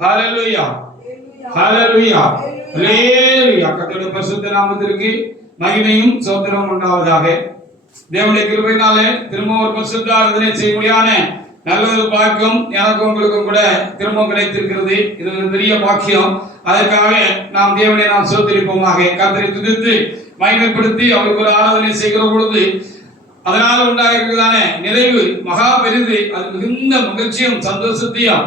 ஹalleluya ஹalleluya ஹalleluya. கர்த்தருடைய பரிசுத்த நாமத்திற்கு மகிமையும் ஸ்தோத்திரமும் உண்டாவதாக. தேவனுடைய கிருபையினாலே திரும்ப ஒரு பரிசுத்த ஆராதனை செய்யும்படியான நல்ல ஒரு பாக்கியம் எனக்கும் உங்களுக்கும் கூட திரும்ப கிடைத்திருக்கிறது. இது ஒரு பெரிய பாக்கியம். அதற்காக நாம் தேவனை நாம் ஸ்தோத்திரிப்போமாக. கர்த்தரை துதித்து மகிமைப்படுத்தி அவருக்கு ஒரு ஆராதனை செய்கிற பொழுது அதனால உண்டாகிறதான நிறைவு மகா பெரிது. அது மிகுந்த மகிழ்ச்சியும் சந்தோஷத்தையும்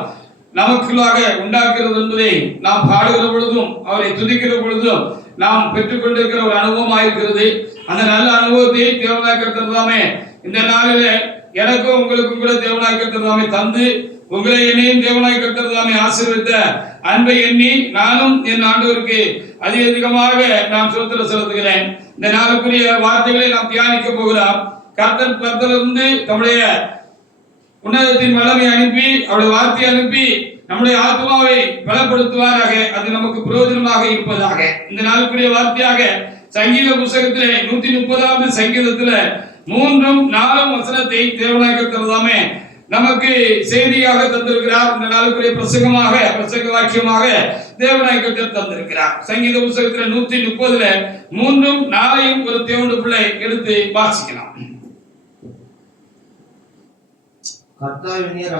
நமக்குள்ளாக உண்டாக்குறது என்பதை நாம் பாடுகிற பொழுதும் அவரை துதிக்கிற பொழுதும் நாம் பெற்றுக்கொண்டிருக்கிற ஒரு அனுபவமாக இருக்கிறது. அந்த நல்ல அனுபவத்தை தேவனாய் கர்த்தர் தாமே இந்த நாளில எனக்கும் உங்களுக்கும் கூட தேவனாய் கர்த்தர் தாமே தந்து உங்களை என்னையும் தேவனாய் கர்த்தர் தாமே ஆசீர்வதித்த அன்பை எண்ணி நானும் என் ஆண்டவருக்கு அதிகமாக நான் ஸ்தோத்திரம் செலுத்துகிறேன். இந்த நாளுக்குரிய வார்த்தைகளை நாம் தியானிக்க போகிறோம். கர்த்தரிலிருந்து நம்முடைய உன்னதத்தின் வல்லமை அனுப்பி அவருடைய வார்த்தையை அனுப்பி நம்முடைய ஆத்மாவை பலப்படுத்துவாராக. அது நமக்கு பிரயோஜனமாக இருப்பதாக. இந்த நாளுக்குரிய வார்த்தையாக சங்கீத புத்தகத்திலே 130வது சங்கீதத்திலே 3ம் 4ம் வசனத்தை தேவனாய் கர்த்தர் தாமே நமக்கு செய்தியாக தந்திருக்கிறார். இந்த நாளுக்குரிய பிரசங்க வாக்கியமாக தேவனாய் கர்த்தர் தந்திருக்கிறார். சங்கீத புத்தகத்திலே 130ல 3ம் 4யும் ஒரு தேவனுடைய பிள்ளை எடுத்து வாசிக்கலாம். கர்த்தாவே நீர்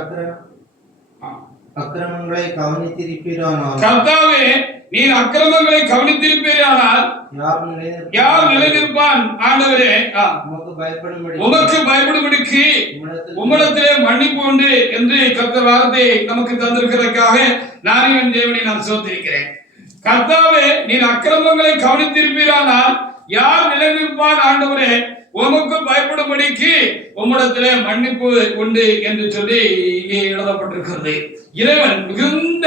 அக்கிரமங்களை கவனித்திருப்பீரானால் கர்த்தாவே நீர் அக்கிரமங்களை கவனித்திருப்பீரானால் யார் நிலைநிற்பான்? ஆண்டவரே உமக்கு பயப்படும்படிக்கு உம்மிடத்திலே மன்னிப்பு உண்டு என்று கர்த்தர் வார்த்தை நமக்கு தந்திருக்கிறதுக்காக நானும் என் தேவனை நான் ஸ்தோத்திரிக்கிறேன். கர்த்தாவே நீர் அக்கிரமங்களை கவனித்திருப்பீரானால் யார் நிலைநிற்பான்? ஆண்டவரே உமக்கு பயப்படும்படிக்கு உம்மிடத்திலே மன்னிப்பு உண்டு என்று சொல்லி இங்கே எழுதப்பட்டிருக்கிறது. இறைவன் மிகுந்த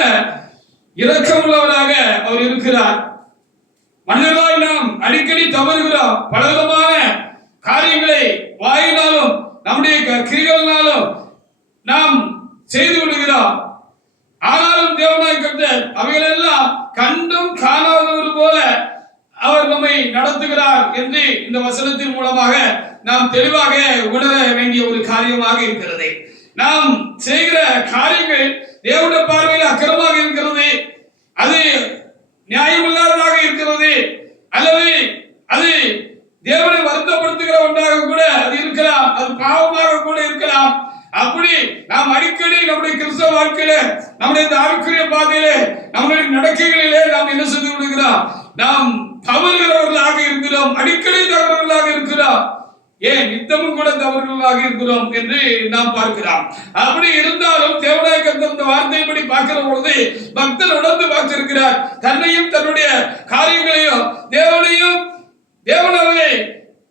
இரக்கமுள்ளவராக அவர் இருக்கிறார். மனிதர்களாய் நாம் அடிக்கடி தவறுகிறோம். பலவிதமான காரியங்களை வாயினாலும் நம்முடைய கிரிகளினாலும் நாம் செய்து விடுகிறோம். ஆனாலும் தேவனாய் கர்த்தர் அவைகளெல்லாம் கண்டும் காணாதவர் போல அவர் நம்மை நடத்துகிறார் என்று இந்த வசனத்தின் மூலமாக நாம் தெளிவாக உணர வேண்டிய ஒரு காரியமாக இருக்கிறது. நாம் செய்கிற காரியங்கள் தேவனுடைய பார்வையில் அக்கிரமமாக இருக்கிறது, அது நியாயமில்லாததாக இருக்கிறது, அல்லது அது தேவனை வருத்தப்படுத்துகிற ஒன்றாக கூட அது இருக்கலாம், அது பாவமாக கூட இருக்கலாம். அப்படி நாம் அடிக்கடி நம்முடைய கிறிஸ்தவ வாழ்க்கையில நம்முடைய ஆவிக்குரிய பாதையில நம்முடைய நடக்கைகளிலே நாம் என்ன செய்து விடுகிறோம்? நாம் தவறுகிறவர்களாக இருக்கிறோம், அடிக்கடி தவறுகளாக இருக்கிறோம், ஏன் நித்தமும் கூட தவறுகளாக இருக்கிறோம் என்று நாம் பார்க்கிறோம். அப்படி இருந்தாலும் தேவனாய் கர்த்தர் இந்த வார்த்தைப்படி பார்க்கிற பொழுது பக்தர் உணர்ந்து பார்த்திருக்கிறார். தன்னையும் தன்னுடைய காரியங்களையும் தேவனை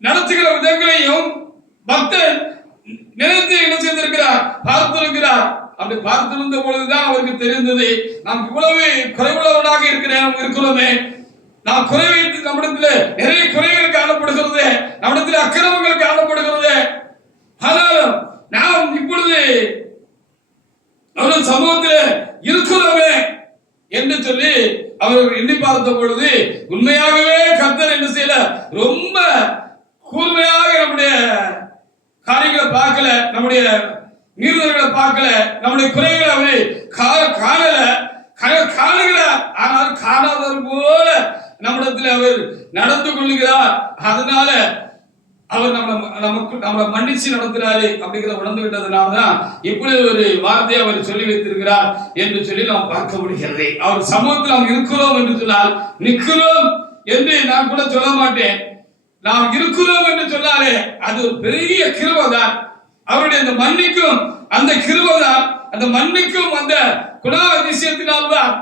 நடத்துகிற விதங்களையும் பக்தர் நினைத்து என்ன செய்திருக்கிறார்? பார்த்திருக்கிறார். அப்படி பார்த்திருந்த பொழுதுதான் அவருக்கு தெரிந்தது, நாம் இவ்வளவு குறைவுள்ளவனாக இருக்கிறோமே, நாம் குறைவை நம்மிடத்துல நிறைய குறைகள் காணப்படுகிறது, நம்மிடத்துல அக்கிரமங்கள் காணப்படுகிறது. ஆனாலும் நாம் இப்பொழுது அவருடைய சமூகத்தில் இருக்கிறோமே என்று சொல்லி அவர் எண்ணி பார்த்த பொழுது உண்மையாகவே கர்த்தர் என்ன செய்யல, ரொம்ப கூர்மையாக நம்முடைய காரியங்களை பார்க்கல, நம்முடைய மீறுதல்களை பார்க்கல, நம்முடைய குறைகளை அவரை காணுகிறார். ஆனால் காணாதவர் போல நம்மிடத்தில் அவர் நடந்து கொள்ளுகிறார். அதனால அவர் நம்மளை மன்னிச்சு நடத்துறாரு அப்படிங்கிறத உணர்ந்து விட்டதுனாலதான் இப்படி ஒரு வார்த்தையை அவர் சொல்லி வைத்திருக்கிறார் என்று சொல்லி நாம் பார்க்க முடிகிறது. அவர் சமூகத்தில் நாம் இருக்கிறோம் என்று சொன்னால், நிற்கிறோம் என்று நான் கூட சொல்ல மாட்டேன், நாம் இருக்கிறோம் என்று சொன்னாலே அது ஒரு பெரிய கிருபைதான். அவருடைய அந்த மன்னிக்கும் அந்த கிருபைதான், அந்த மன்னிக்கும் அந்த குணாதிசயத்தினால்தான்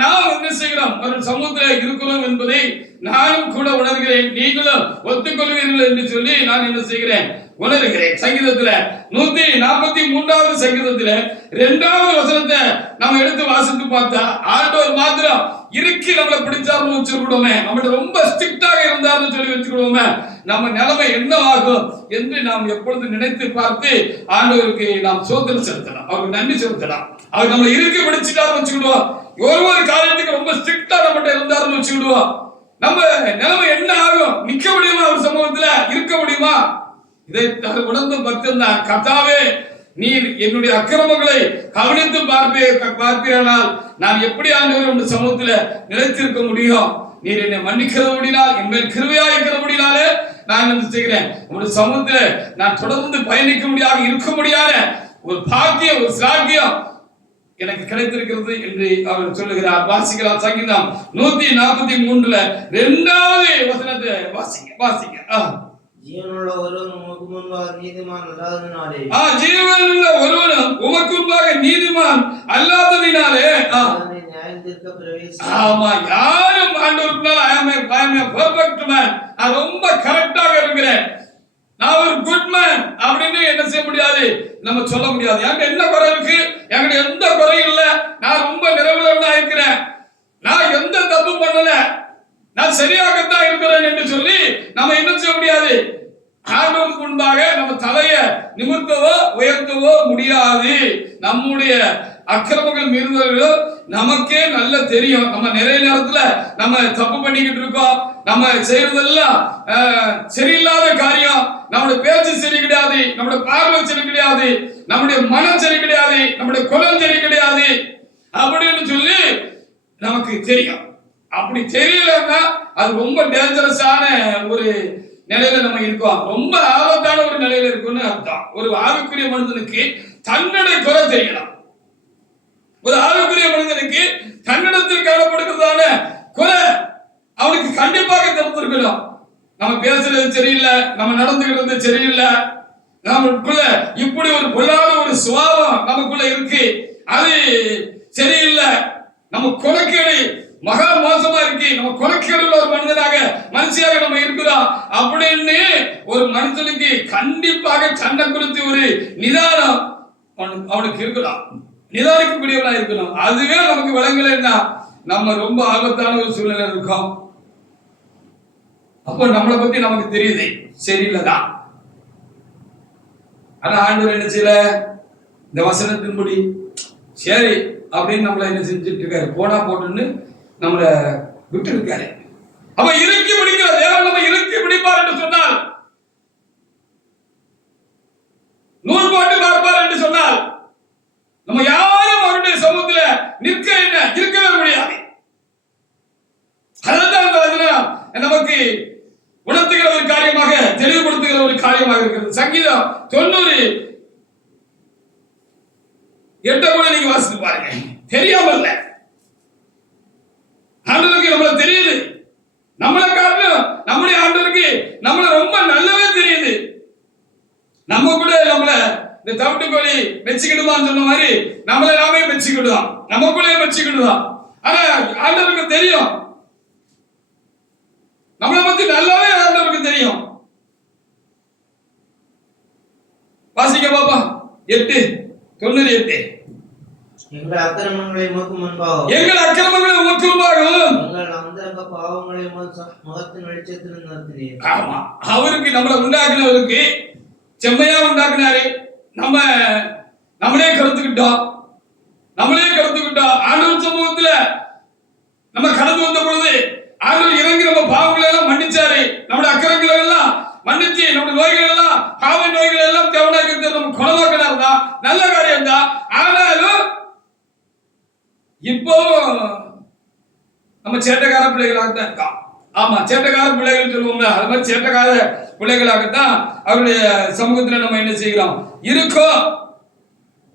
நாம் என்ன செய்கிறோம்? ஒரு சமூகத்தில் இருக்கிறோம் என்பதை நானும் கூட உணர்கிறேன், நீங்களும் ஒத்துக்கொள்வீர்கள் என்று சொல்லி நான் என்ன செய்கிறேன்? உணர்கிறேன். சங்கீதத்துல 143வது சங்கீதத்துல 2வது வசனத்தை நம்ம எடுத்து வாசித்து பார்த்தா, ஆண்டவர் மாத்திரம் இறுக்கி நம்மளை பிடிச்சாருன்னு வச்சுக்கிடுவோமே, நம்மகிட்ட ரொம்ப ஸ்ட்ரிக்டாக இருந்தாருன்னு சொல்லி வச்சுக்கிடுவோமே, நம்ம நிலைமை என்னவாகும் என்று நாம் எப்பொழுது நினைத்து பார்த்து ஆண்டவருக்கு நாம் ஸ்தோத்திரம் செலுத்தலாம், அவருக்கு நன்றி செலுத்தலாம். அவர் நம்மளை இறுக்கி பிடிச்சிட்டாருன்னு வச்சுக்கிடுவோம், ஒவ்வொரு காரியத்துக்கு ரொம்ப ஸ்ட்ரிக்டா நம்மகிட்ட இருந்தாருன்னு வச்சுக்கிடுவோம், நம்ம நிலைமை என்ன ஆகும்? நிக்க முடியுமா? ஒரு சமூகத்துல இருக்க முடியுமா? இதை உணர்ந்து பக்தன் தான், கர்த்தாவே நீர் என்னுடைய அக்கிரமங்களை கவனித்து பார்ப்பீரானால் நான் எப்படி ஆண்டவரே உம்முடைய சமூகத்துல நிலைத்திருக்க முடியும்? நீர் என்னை மன்னிக்கிறபடினால், என் மேல் கிருபையா இருக்கிறபடினாலே நான் என்ன செய்கிறேன், உங்களுடைய சமூகத்துல நான் தொடர்ந்து பயணிக்க முடியாத இருக்க முடியாத ஒரு பாக்கியம், ஒரு சாக்கியம் எனக்கு கிடைத்திருக்கிறது என்று அவர் சொல்லுகிறார். வாசிக்கலாம். சங்கீதம் 143 2வது வசனத்தை வாசிங்க. ஜீவனுள்ள ஒருவனும் உமக்கு முன்பாக நீதிமான் அல்லாததினாலே, ஜீவனுள்ள ஒருவனும் உமக்கு முன்பாக நீதிமான் அல்லாததினாலே நியாயம் தீர்க்க பிரவேசி. ஆமா, யாரும் ஆண்டவருக்குனால I am a perfect man, நான் ரொம்ப கரெக்டாக இருக்கிறேன், நான் ஒரு குட் மேன் அப்படின்னு என்ன செய்ய முடியாது, நம்ம சொல்ல முடியாது. எனக்கு என்ன குறை இருக்கு? எனக்கு எந்த குறையும் இல்ல, நான் ரொம்ப நிறைவுள்ளவனா இருக்கிறேன், நான் எந்த தப்பு பண்ணல, நான் சரியாகத்தான் இருக்கிறேன் என்று சொல்லி நம்ம என்ன செய்ய முடியாது. ஆண்டவருக்கு முன்பாக நம்ம தலைய நிமிர்த்தவோ உயர்த்தவோ முடியாது. நம்முடைய அக்கிரமங்கள் மீறுதல்களோ நமக்கே நல்ல தெரியும். நம்ம நிறைய நேரத்துல நம்ம தப்பு பண்ணிக்கிட்டு இருக்கோம், நம்ம செய்யறதெல்லாம் சரியில்லாத காரியம், நம்முடைய பேச்சு சரி கிடையாது, நம்முடைய பார்வை சரி கிடையாது, நம்முடைய மனம் சரி கிடையாது, நம்முடைய குலம் சரி கிடையாது அப்படின்னு சொல்லி நமக்கு தெரியும். அப்படி தெரியலன்னா அது ரொம்ப டேஞ்சரஸான ஒரு நிலையில நம்ம இருக்கோம், ரொம்ப ஆபத்தான ஒரு நிலையில இருக்கும்னு அர்த்தம். ஒரு ஆவிக்குரிய மனிதனுக்கு தன்னுடைய குறை தெரியலாம். ஒரு ஆவிக்குரிய மனிதனுக்கு தன்னிடத்தில் காணப்படுகிறதான குறை அவனுக்கு கண்டிப்பாக தெரிந்திருக்கணும். நம்ம பேசுறது சரியில்லை, நம்ம நடந்துகிறது சரியில்லை, நமக்குள்ள இப்படி ஒரு பொல்லாத ஒரு சுபாவம் நமக்குள்ள இருக்கு, அது சரியில்லை, நம்ம குறைக்கேடு மகா மோசமா இருக்கு, நம்ம குறைக்கேடுள்ள ஒரு மனுஷியாக நம்ம இருக்கிறோம் அப்படின்னு ஒரு மனுஷனுக்கு கண்டிப்பாக சண்டை குறித்து ஒரு நிதானம் அவனுக்கு இருக்கலாம், நிதானிக்கக்கூடியவனா இருக்கணும். அதுவே நமக்கு விளங்கலைன்னா நம்ம ரொம்ப ஆபத்தான ஒரு சூழ்நிலை இருக்கோம். அப்போ நம்மளை பத்தி நமக்கு தெரியுது சரியில்லைதான். ஆனா ஆண்டவர் என்ன செய்யல, இந்த வசனத்தின்படி சரி அப்படின்னு நம்மள என்ன செஞ்சுட்டு இருக்காரு, போனா போட்டுன்னு நம்மள விட்டு இருக்காரு. அப்ப இறுக்கி பிடிக்கிற தேவன் நம்ம இறுக்கி பிடிப்பார் என்று சொன்னால், நூல் போட்டு பார்ப்பார் என்று சொன்னால், நம்ம யாரும் அவருடைய சமூகத்துல நிற்க என்ன இருக்கவே முடியாது. அதுதான் அந்த வசனம் நமக்கு உணர்த்துகிற ஒரு காரியமாக, தெளிவுபடுத்துகிற ஒரு காரியமாக இருக்கிறது. சங்கீதம் 90:8 கூட நீங்க வாசித்து பாருங்க. தெரியாமல்ல, ஆண்டவருக்கு நம்மள தெரியுது, நம்மளை காரணம் நம்முடைய ஆண்டவருக்கு நம்மள ரொம்ப நல்லாவே தெரியுது. நம்ம கூட நம்மள இந்த தவிட்டுக்கோழி மெச்சிக்கிடுவான்னு சொன்ன மாதிரி நம்மள நாமே மெச்சிக்கிடுவோம், நமக்குள்ளே மெச்சிக்கிடுவோம். ஆனா ஆண்டவருக்கு தெரியும், நம்மளை பத்தி நல்லாவே ஆண்டவருக்கு தெரியும். வாசிக்க பாப்பா 8:98. எங்கள் அக்கிரமங்களை உமக்கு முன்பாகவும் எங்கள் அக்கிரமங்களை உமக்கு முன்பாகவும் எங்கள் அந்தரங்க பாவங்களை முகத்தின் வெளிச்சத்தில் நிறுத்தினீர். ஆமா, அவருக்கு நம்மளை உண்டாக்குனவருக்கு செம்மையா உண்டாக்குனாரு. நம்மளே கருத்துக்கிட்டோம். ஆண்டவர் சமூகத்துல நம்ம கடந்து வந்த பொழுது ஆண்டவர் இறங்கி நம்ம பாவங்களை எல்லாம் மன்னிச்சாரு, நம்முடைய அக்கிரமங்களை எல்லாம் மன்னிச்சு நம்முடைய நோய்கள் எல்லாம், பாவ நோய்கள் எல்லாம் தேவனாக நம்ம குணமாக்கினார் தான், நல்ல காரியம் தான். ஆனாலும் இப்போ நம்ம சேட்டைக்கார பிள்ளைகளாகத்தான் இருக்கோம். ஆமா, சேட்டைக்கார பிள்ளைகள் சொல்லுவோம்ல, அது மாதிரி சேட்டைக்கார பிள்ளைகளாகத்தான் அவருடைய சமூகத்துல நம்ம என்ன செய்கிறோம் இருக்கோம்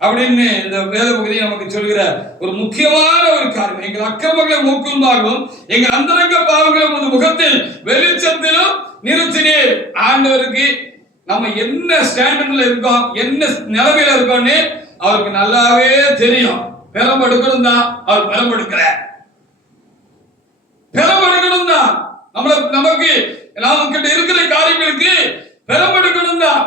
அப்படின்னு இந்த வேத பகுதியை நமக்கு சொல்கிற ஒரு முக்கியமான ஒரு காரியம். எங்கள் அக்கிரமங்களை மூக்கும்பாகவும் எங்கள் அந்தரங்க பாவங்களை உமது முகத்தில் வெளிச்சத்திலும் நிறுத்தினீர். ஆண்டவருக்கு நம்ம என்ன ஸ்டாண்டர்ட்ல இருக்கோம், என்ன நிலைமையில இருக்கோம்னு அவருக்கு நல்லாவே தெரியும். பெறப்படுக்கணும் தான் அவர் பெறப்படுக்கிறார், பெறப்படுக்கணும் தான் நமக்கு கிட்ட இருக்கிற காரியங்களுக்கு பெறப்படுக்கணும் தான்.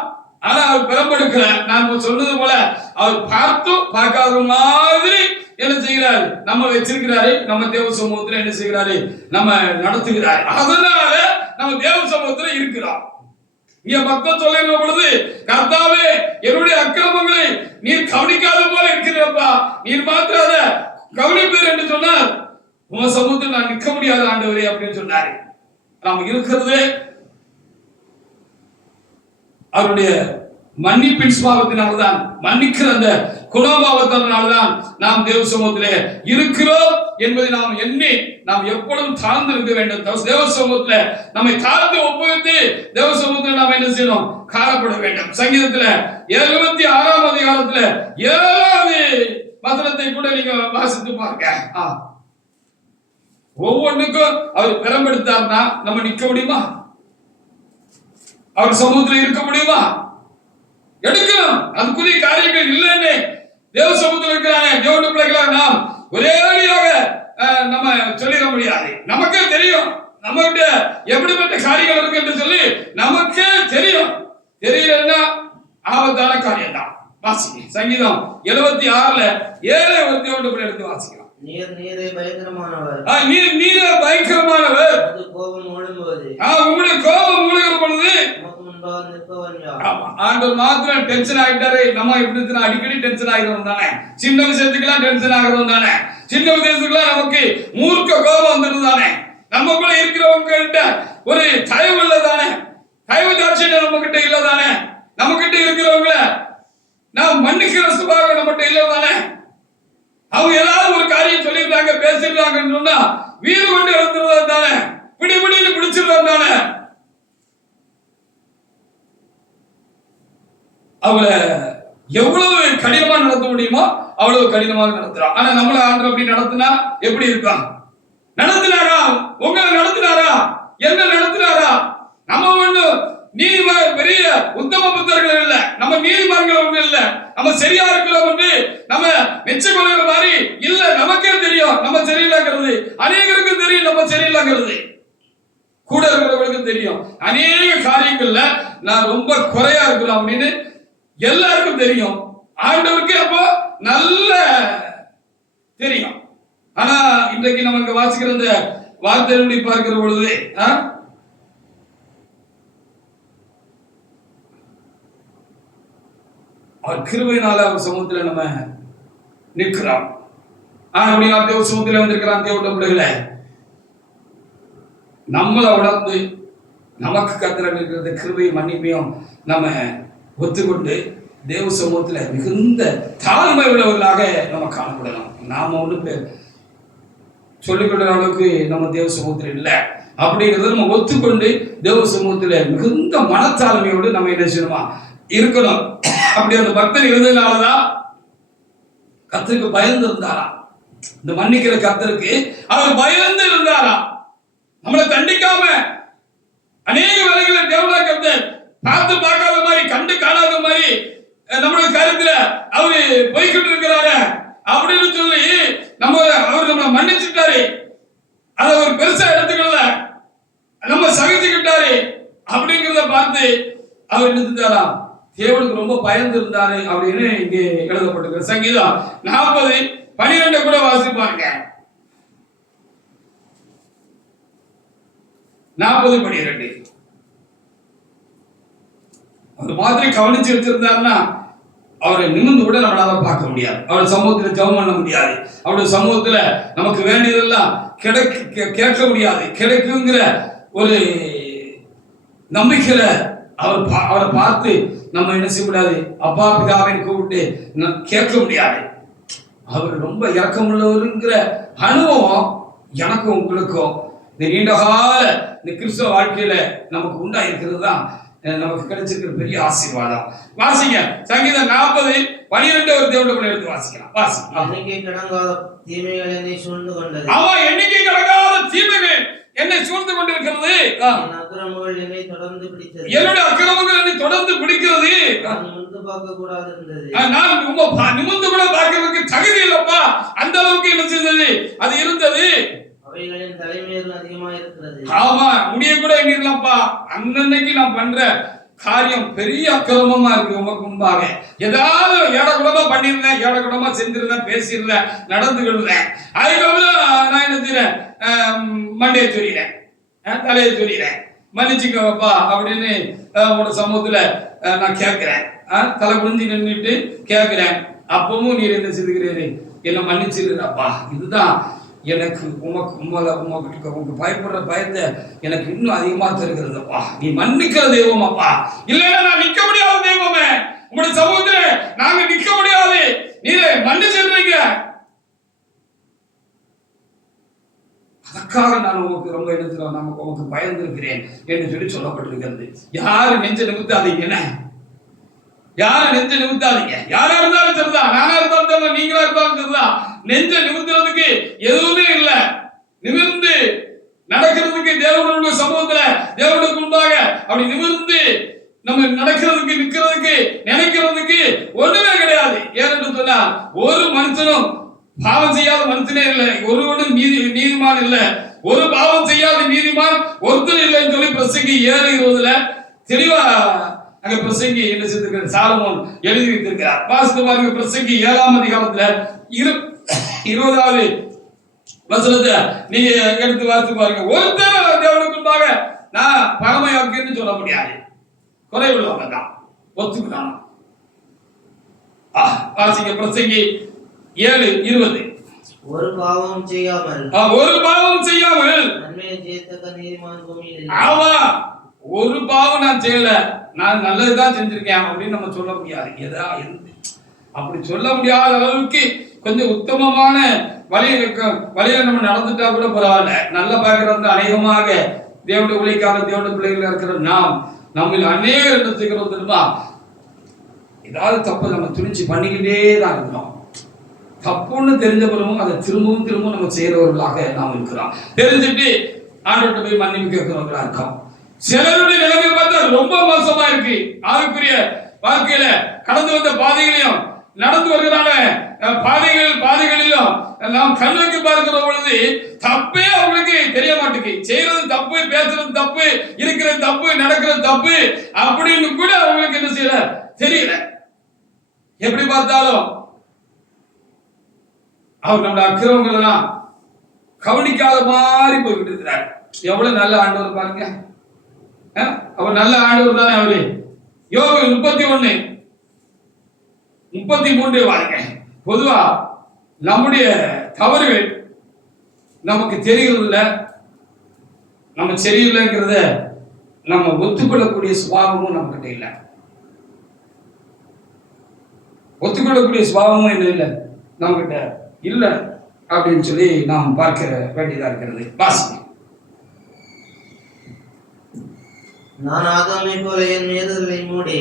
ஆனா அவர் பெறப்படுக்கிறார். நான் சொன்னது போல அவர் பார்த்தும் பார்க்காத மாதிரி என்ன செய்கிறாரு, நம்ம வச்சிருக்கிறாரு. நம்ம தேவ சமூகத்துல என்ன செய்கிறாரு, நம்ம நடத்துகிறாரு. அதனால நம்ம தேவ சமூகத்துல இருக்கிறோம். இங்க பக்தன் சொல்லுகிற பொழுது, கர்த்தாவே என்னுடைய அக்கிரமங்களை நீர் கவனிக்காத போல இருக்கிறப்பா, நீர் மாத்திராத கவனிப்பீர் என்று சொன்னார். உங்க சமூகத்தில் நான் நிற்க முடியாத ஆண்டவரே அப்படின்னு சொன்னாரு. நாம் இருக்கிறது அவருடைய மன்னிப்பின் சுபாவத்தினால்தான், மன்னிக்கிற அந்த குணபாவத்தினால்தான் நாம் தேவ சமூகத்திலே இருக்கிறோம் என்பதை நாம் எண்ணி நாம் எப்பொழுதும் தாழ்ந்து இருக்க வேண்டும். தேவ சமூகத்திலே நம்மை தாழ்ந்து ஒப்புவித்து தேவ சமூகத்தில் நாம் என்ன செய்யணும்? காணப்பட வேண்டும். சங்கீதத்துல 76ஆம் அதிகாரத்துல 7வது வசனத்தை கூட நீங்க வாசித்து பாருங்க. ஒவ்வொன்றுக்கும் அவர் பெறம்பெடுத்தார்னா நம்ம நிக்க முடியுமா? அவர் சமூகத்தில் இருக்க முடியுமா? எடுக்கணும். அதுக்குரிய காரியங்கள் இல்லைன்னு தேவ சமூகத்தில் இருக்கிறாங்க தேவனுடைய பிள்ளைகளாக நாம் ஒரே அடியாக நம்ம சொல்லிட முடியாது. நமக்கே தெரியும் நம்மகிட்ட எப்படிப்பட்ட காரியங்கள் இருக்கு என்று சொல்லி நமக்கே தெரியும். தெரியலன்னா ஆபத்தான காரியம் தான். வாசிங்க சங்கீதம் 76ல 7 தேவனுடைய எடுத்து வாசிக்கலாம். நீரே பயங்கரமானவர். நீரே பயங்கரமானவர். கோபம் ஓடும்போது உங்களுடைய கோபம் மூழ்கிற பொழுது ஆண்டவர் மாத்திரம் டென்ஷன் ஆகிட்டாரு. நம்ம எப்படி அடிக்கடி டென்ஷன் ஆகிறோம் தானே, சின்ன விஷயத்துக்கெல்லாம் டென்ஷன் ஆகிறோம் தானே, சின்ன விஷயத்துக்கெல்லாம் நமக்கு மூர்க்க கோபம் வந்துடுது தானே. நம்ம கூட இருக்கிறவங்க கிட்ட ஒரு தயவு இல்லை தானே, தயவு தாட்சியம் நம்ம கிட்ட இல்ல தானே, நம்ம கிட்ட இருக்கிறவங்கள நாம் மன்னிக்கிற சுபாவம் நம்ம கிட்ட இல்ல தானே. அவங்க ஏதாவது ஒரு காரியம் சொல்லிடுறாங்க பேசிடுறாங்கன்னு சொன்னா வீடு கொண்டு இறந்துடுறது தானே, பிடின்னு பிடிச்சிடுறது தானே. அவங்கள எவ்வளவு கடினமா நடத்த முடியுமோ அவ்வளவு கடினமாக நடத்துறான். ஆனா நம்மள ஆண்டவர் அப்படி நடத்தினா எப்படி இருக்கான்? நடத்தினாரா? உங்களை நடத்தினாரா? என்ன நடத்தினாரா? நம்ம ஒண்ணு நீதிமான் பெரிய உத்தம புத்தர்கள் இல்ல, நம்ம நீதிமான்கள் ஒண்ணு இல்ல, நம்ம சரியா இருக்கிறோம் என்று நம்ம மெச்சம் கொள்கிற மாதிரி இல்ல. நமக்கே தெரியும் நம்ம சரியில்லைங்கிறது, அநேகருக்கு தெரியும் நம்ம சரியில்லைங்கிறது, கூட இருக்கிறவங்களுக்கு தெரியும். அநேக காரியங்கள்ல நான் ரொம்ப குறையா இருக்கிறோம் அப்படின்னு எல்லாருக்கும் தெரியும். ஆண்டவருக்கு அப்போ நல்ல தெரியும். ஆனா இன்றைக்கு நமக்கு வாசிக்கிற இந்த வார்த்தை பார்க்கிற பொழுது அவர் கிருபையினால அவர் சமூகத்தில் நம்ம நிற்கிறோம். அப்படின்னா தேவ சமூகத்தில் வந்திருக்கிறான் தேவனுடைய பிள்ளைகளை நம்மளை உணர்ந்து நமக்கு கத்திர இருக்கிற கிருபை மன்னிப்பையும் நம்ம ஒத்துக்கொண்டு தேவ சமூகத்தில் மிகுந்த தாழ்மை உள்ளவர்களாக நம்ம காணப்படலாம். நாம ஒண்ணு சொல்லிக்கொள்ற அளவுக்கு நம்ம தேவ சமூகத்தில் இல்லை அப்படிங்கிறத நம்ம ஒத்துக்கொண்டு தேவ சமூகத்தில் மிகுந்த மனத்தாழ்மையோடு நம்ம என்ன செய்யணுமா இருக்கணும். அப்படி அந்த பக்தர் இருந்ததுனாலதான் கர்த்தருக்கு பயந்து இருந்தாராம். இந்த மன்னிக்கிற கர்த்தருக்கு அவர் பயந்து இருந்தாராம். நம்மளை தண்டிக்காம அநேக வேலைகளை தேவனா கர்த்தர் பார்த்து பார்க்காத மாதிரி கண்டு காணாத மாதிரி நம்மளுடைய காரியத்துல அவரு போய்கிட்டு இருக்கிறாரு அப்படின்னு சொல்லி அவர் நம்மளை மன்னிச்சுட்டாரு. அதை அவர் பெருசா எடுத்துக்கல, நம்ம சகிச்சுக்கிட்டாரு அப்படிங்கிறத பார்த்து அவர் நிறுத்தாராம். தேவனுக்கு ரொம்ப பயந்து இருந்தாரு அப்படின்னு இங்கே எழுதப்பட்டிருக்கிற சங்கீதம் 40:12 கூட வாசிப்பாருங்க. 40:12 அந்த மாதிரி கவனிச்சு வச்சிருந்தாருன்னா அவரை நிமிர்ந்து கூட நம்மளால பார்க்க முடியாது, அவருடைய சமூகத்துல ஜெபம் பண்ண முடியாது, அவருடைய சமூகத்துல நமக்கு வேண்டியதெல்லாம் கேட்க முடியாது. கிடைக்குங்கிற ஒரு நம்பிக்கையில அவரை பார்த்து நம்ம என்ன செய்ய முடியாது, அப்பா பிதாவின் கூப்பிட்டு கேட்க முடியாது. அவர் ரொம்ப இரக்கமுள்ளவருங்கிற அனுபவம் எனக்கும் உங்களுக்கும் இந்த நீண்ட கால இந்த கிறிஸ்தவ வாழ்க்கையில நமக்கு உண்டாயிருக்கிறது தான் நமக்கு கிடைச்சிருக்கிற பெரிய ஆசீர்வாதம். வாசிங்க சங்கீதம் 40:12 ஒரு தேவனுடைய எடுத்து வாசிக்கலாம். வாசிங்க. எண்ணிக்கை கடங்காத தீமைகள் என்னை சூழ்ந்து கொண்டது. எண்ணிக்கை கடங்காத தீமைகள் என்னை சூழ்ந்து கொண்டிருக்கிறது. அக்கிரமங்கள் என்னை தொடர்ந்து பிடித்தது. என்னுடைய அக்கிரமங்கள் என்னை தொடர்ந்து பிடிக்கிறது. நிமிர்ந்து பார்க்க கூடாது இருந்தது. நான் நிமிர்ந்து கூட பார்க்கிறதுக்கு தகுதி இல்லப்பா, அந்த அளவுக்கு என்ன செய்தது அது இருந்தது. அவைகளின் தலைமையில் அதிகமா இருக்கிறது. ஆமா, முடிய கூட எங்க இல்லப்பா, அன்னைக்கு நான் பண்ற காரியம் பெரிய அக்கிரமமா இருக்கு உமக்கு முன்பாக. ஏதாவது ஏடகுடமா பண்ணிருந்தேன், ஏடகுடமா செஞ்சிருந்தேன், பேசியிருந்தேன், நடந்துக்கிடுறேன். அதுக்கப்புறம் நான் என்ன செய்யறேன், மண்டையை சொல்லிடுறேன், தலையை சொல்லிடுறேன், மன்னிச்சுக்கப்பா அப்படின்னு உங்களோட சமூகத்துல நான் கேட்கிறேன். தலை குடிஞ்சு நின்றுட்டு கேட்கிறேன். அப்பவும் நீர் என்ன செய்துகிறீரு, என்ன மன்னிச்சிருப்பா. இதுதான் எனக்கு உமக்கு பயப்படுற பயத்தை எனக்கு இன்னும் அதிகமா தருகிறதுப்பா. நீ மன்னிக்கிற தெய்வம் அப்பா. இல்லைன்னா நான் நிக்க முடியாத தெய்வமே. உங்களுடைய சமூகத்துல நாங்க நிக்க முடியாது. நீரே மன்னிச்சிடுறீங்க. அதற்காக நான் உமக்கு ரொம்ப இடத்துல நமக்கு உமக்கு பயந்திருக்கிறேன் என்று சொல்லி சொல்லப்பட்டிருக்கிறது. யாரு நெஞ்ச நிமித்தாதீங்க, யாரும் நெஞ்ச நிமித்தாதீங்க. யாரா இருந்தாலும் சரிதான், நானா இருந்தாலும் சரிதான், நீங்களா இருந்தாலும் சரிதான். நெஞ்ச நிமித்துறதுக்கு எதுவுமே இல்லை. நிமிர்ந்து நடக்கிறதுக்கு தேவனுடைய சமூகத்துல தேவனுக்கு முன்பாக அப்படி நிமிர்ந்து நம்ம நடக்கிறதுக்கு நிக்கிறதுக்கு நினைக்கிறதுக்கு ஒண்ணுமே கிடையாது. ஏனென்று சொன்னா ஒரு மனுஷனும் பாவம் செய்யாத மனுஷனே இல்லை, ஒருவனும் நீதிமான் இல்லை, ஒரு பாவம் செய்யாத நீதிமான் ஒருத்தர் இல்லைன்னு சொல்லி பிரசங்கி 7:20 தெளிவா அங்க பிரசங்கி என்ன செய்திருக்கிறார், சாலமோன் எழுதி வைத்திருக்கிறார். வாசித்து பாருங்க. பிரசங்கி 7ஆம் அதிகாரத்துல 20வது வசனத்தை நீங்க எடுத்து வாசித்து பாருங்க. ஒருத்தர் தேவனுக்கு முன்பாக நான் பரமயோக்கியன்னு சொல்ல முடியாது, குறைவுள்ளவங்க தான், ஒத்துக்கிட்டான். வாசிக்க பிரசங்கி 7:20. ஒரு பாவம் செய்யாமல் நன்மையை செய்யத்தக்க நீதிமான் பூமியில் இல்லை. ஆமா, ஒரு பாவம் நான் செய்யல, நான் நல்லதுதான் செஞ்சிருக்கேன் அப்படின்னு நம்ம சொல்ல முடியாது. அப்படி சொல்ல முடியாத அளவுக்கு கொஞ்சம் உத்தமமான வழியில நம்ம நடந்துட்டா கூட பரவாயில்ல. நல்ல பார்க்கறது அநேகமாக தேவனுடைய உழைக்காத தேவனுடைய பிள்ளைகள் இருக்கிற நம்மில் அநேகர் என்ன செய்கிறோம் தெரியுமா, ஏதாவது தப்பு நம்ம துணிச்சு பண்ணிக்கிட்டே தான் இருக்கிறோம். தப்புன்னு தெரிஞ்ச பிறகும் அதை திரும்பவும் நம்ம செய்யறவர்களாக நாம் இருக்கிறோம். தெரிஞ்சுட்டு ஆண்டவர்கிட்ட போய் மன்னிப்பு கேட்கிறவர்களா இருக்கோம். சிலருடைய நிலைமை பார்த்தா ரொம்ப மோசமா இருக்கு. ஆவிக்குரிய வாழ்க்கையில கடந்து வந்த பாதைகளையும் நடந்து வருகிறான பாதைகளிலும் நாம் கண்ணுக்கு பார்க்கிற பொழுது தப்பே அவங்களுக்கு தெரிய மாட்டேங்குது. செய்யறது தப்பு, பேசுறது தப்பு, இருக்கிறது தப்பு, நடக்கிறது தப்பு அப்படின்னு கூட அவங்களுக்கு என்ன செய்யல தெரியல. எப்படி பார்த்தாலும் அவர் நம்முடைய அக்கிரமங்கள் எல்லாம் கவனிக்காத மாதிரி போய்கிட்டு இருக்கிறார். எவ்வளவு நல்ல ஆண்டவர் பாருங்க. அவர் நல்ல ஆண்டவர் தானே அவரு. யோபு 31:33 பாருங்க. பொதுவா நம்முடைய தவறுகள் நமக்கு தெரியறதில்ல, நம்ம சரியில்லைங்கிறத நம்ம ஒத்துக்கொள்ளக்கூடிய சுபாவமும் நம்ம கிட்ட இல்லை. ஒத்துக்கொள்ளக்கூடிய சுபாவமும் என்ன இல்லை நம்ம கிட்ட இல்லை அப்படின்னு சொல்லி நாம் பார்க்க வேண்டியதா இருக்கிறது. வாசிங்க. நான் ஆதாமை போல என் மீறுதலை மூடி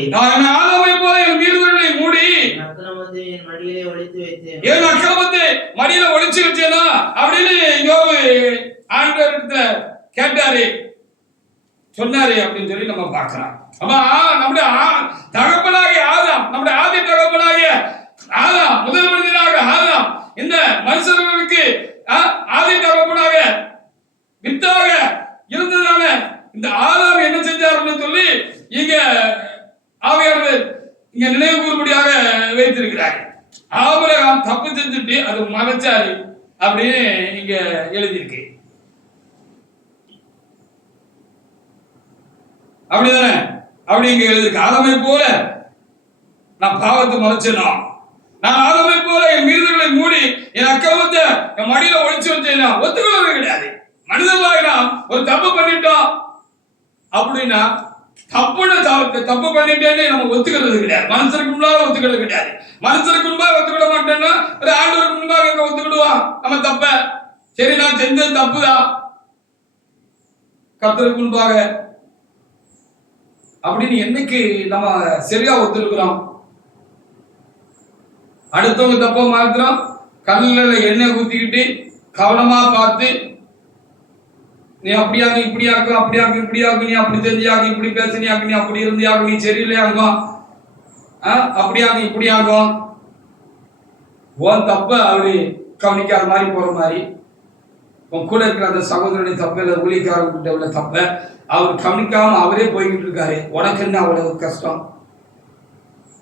அக்கிரமத்தை என் மடியிலே ஒளித்து வைத்தேன். என் அக்கிரமத்தை மடியில ஒளிச்சு வச்சேனா அப்படின்னு யோபு ஆண்டவரிடத்துல கேட்டாரு, சொன்னாரு அப்படின்னு சொல்லி நம்ம பார்க்கிறோம். ஆமா, நம்முடைய தகப்பனாகிய ஆதாம், நம்முடைய ஆதி தகப்பனாகிய ஆதாம், முதல் மனிதனாக ஆதாம், இந்த மனுஷர்களுக்கு ஆதி தகப்பனாக வித்தாக இருந்ததான இந்த ஆதாம் என்ன செஞ்சாருன்னு சொல்லி இங்க ஆவியானவர் இங்க நினைவு கூறும்படியாக வைத்திருக்கிறார். ஆபிரகாம் தப்பு செஞ்சுட்டு அது மறைச்சாரு அப்படின்னு இங்க எழுதியிருக்கு. அப்படிதானே? அப்படி இங்க எழுதியிருக்கு. ஆதாமை போல நான் பாவத்தை மறைச்சேனா, நான் ஆதாமை போல என் மீறுதல்களை மூடி என் அக்கிரமத்தை என் மடியில ஒளிச்சு வச்சேனா ஒத்துக்கொள்ளவே கிடையாது. மனிதர்களாக நாம் ஒரு தப்பு பண்ணிட்டோம் அப்படின்னா தப்பு பண்ணிட்டேன்னு நம்ம ஒத்துக்கிறது கிடையாது. மனுஷருக்கு முன்பாக ஒத்துக்கிறது கிடையாது. மனுஷருக்கு முன்பாக ஒத்துக்கிட மாட்டேன்னா ஒரு ஆண்டவருக்கு முன்பாக எங்க ஒத்துக்கிடுவான் நம்ம தப்ப. சரி, நான் செஞ்சது தப்புதான் கர்த்தருக்கு முன்பாக அப்படின்னு என்னைக்கு நம்ம சரியா ஒத்துருக்கிறோம்? அடுத்தவங்க தப்ப மாத்திரம் கல்லுல எண்ணெய் ஊத்திக்கிட்டு கவனமா பார்த்து நீ அப்படியாக்கு இப்படியாக்கு, அப்படியாக்கு இப்படியாக்கு, நீ அப்படி தெரிஞ்சாக்கு, இப்படி பேசினியாக்கு, நீ அப்படி இருந்தியாக்கு, நீ சரியில்லையாகும், அப்படியாக்கு இப்படியாகும். உன் தப்ப அவரு கவனிக்காத மாதிரி போற மாதிரி உன் கூட இருக்கிற அந்த சகோதரனுடைய தப்ப இல்லை ஊழியக்காரங்கிட்ட உள்ள தப்ப அவர் கவனிக்காம அவரே போய்கிட்டு இருக்காரு. உனக்கு என்ன அவ்வளவு கஷ்டம்?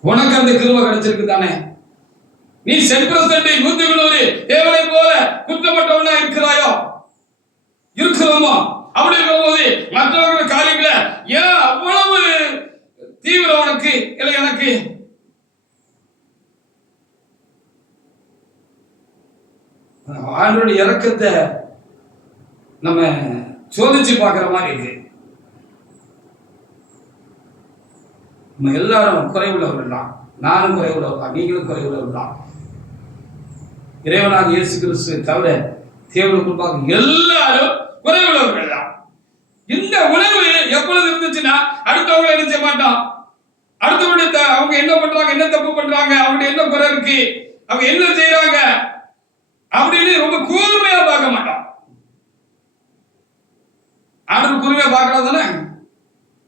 உனக்கு அந்த கிருபை கிடைச்சிருக்கு தானே. நீ 100% தேவனை போல குற்றப்பட்டவனா இருக்கிறாயோ, இருக்கிறோமோ? அப்படி இருக்கும்போது மற்றவர்கள் காரியங்களை ஏன் அவ்வளவு தீவிரம் உனக்கு இல்லை எனக்கு? ஆண்டவருடைய இரக்கத்தை நம்ம சோதிச்சு பார்க்குற மாதிரி இருக்கு. நம்ம எல்லாரும் குறைவுள்ளவர்கள் தான். நானும் குறைவுள்ளவர் தான், நீங்களும் குறைவுள்ளவர் தான். இறைவனாக இயேசு கிறிஸ்து தவிர தேவனுக்கு முன்பாக எல்லாரும் குறைவுள்ளவர்கள் தான். இந்த உணர்வு எப்பொழுது இருந்துச்சுன்னா அடுத்தவங்களை என்ன செய்ய மாட்டோம், அடுத்தவங்க அவங்க என்ன பண்றாங்க, என்ன தப்பு பண்றாங்க, அவங்க என்ன குறை இருக்கு, அவங்க என்ன செய்யறாங்க அப்படின்னு ரொம்ப கூர்மையா பார்க்க மாட்டோம். ஆண்டவர் கூர்மையா பார்க்கலாம் தானே,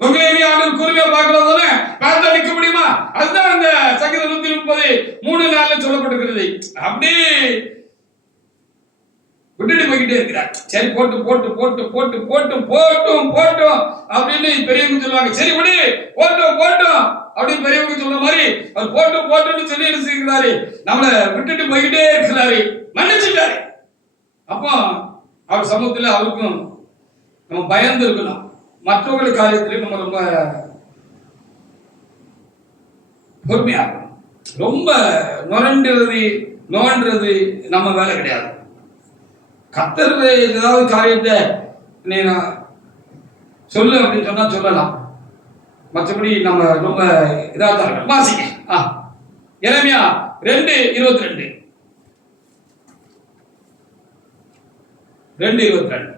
உங்களை நீ ஆண்டவர் கூர்மையா பார்க்கலாம் தானே, பார்த்து நிற்க முடியுமா? அதுதான் அந்த சங்கீதம் 130:3-4 சொல்லப்பட்டிருக்கிறது. அப்படி விட்டுட்டு போய்கிட்டே இருக்கிறார். சரி போட்டு போட்டு போட்டு போட்டு போட்டு போட்டும் போட்டும் அப்படின்னு பெரியவங்க சொல்லுவாங்க. சரி விடு போட்டும் போட்டும் அப்படின்னு பெரியவங்க சொல்ற மாதிரி அவர் போட்டும் போட்டுன்னு சொல்லி இருக்கிறாரு, நம்மளை விட்டுட்டு போய்கிட்டே இருக்கிறாரு, மன்னிச்சுட்டாரு. அப்போ அவர் சமூகத்துல அவருக்கும் நம்ம பயந்து இருக்கணும். மற்றவர்கள் காரியத்திலையும் நம்ம ரொம்ப பொறுமையா இருக்கணும். ரொம்ப நோன்றது நம்ம வேலை கிடையாது. கர்த்தர் ஏதாவது காரியத்தை நீ சொல்லு அப்படின்னு சொன்னா சொல்லலாம், மற்றபடி நம்ம ரொம்ப இதாக தான் இருக்கணும். வாசிங்க. எரேமியா 2:22. 2:22.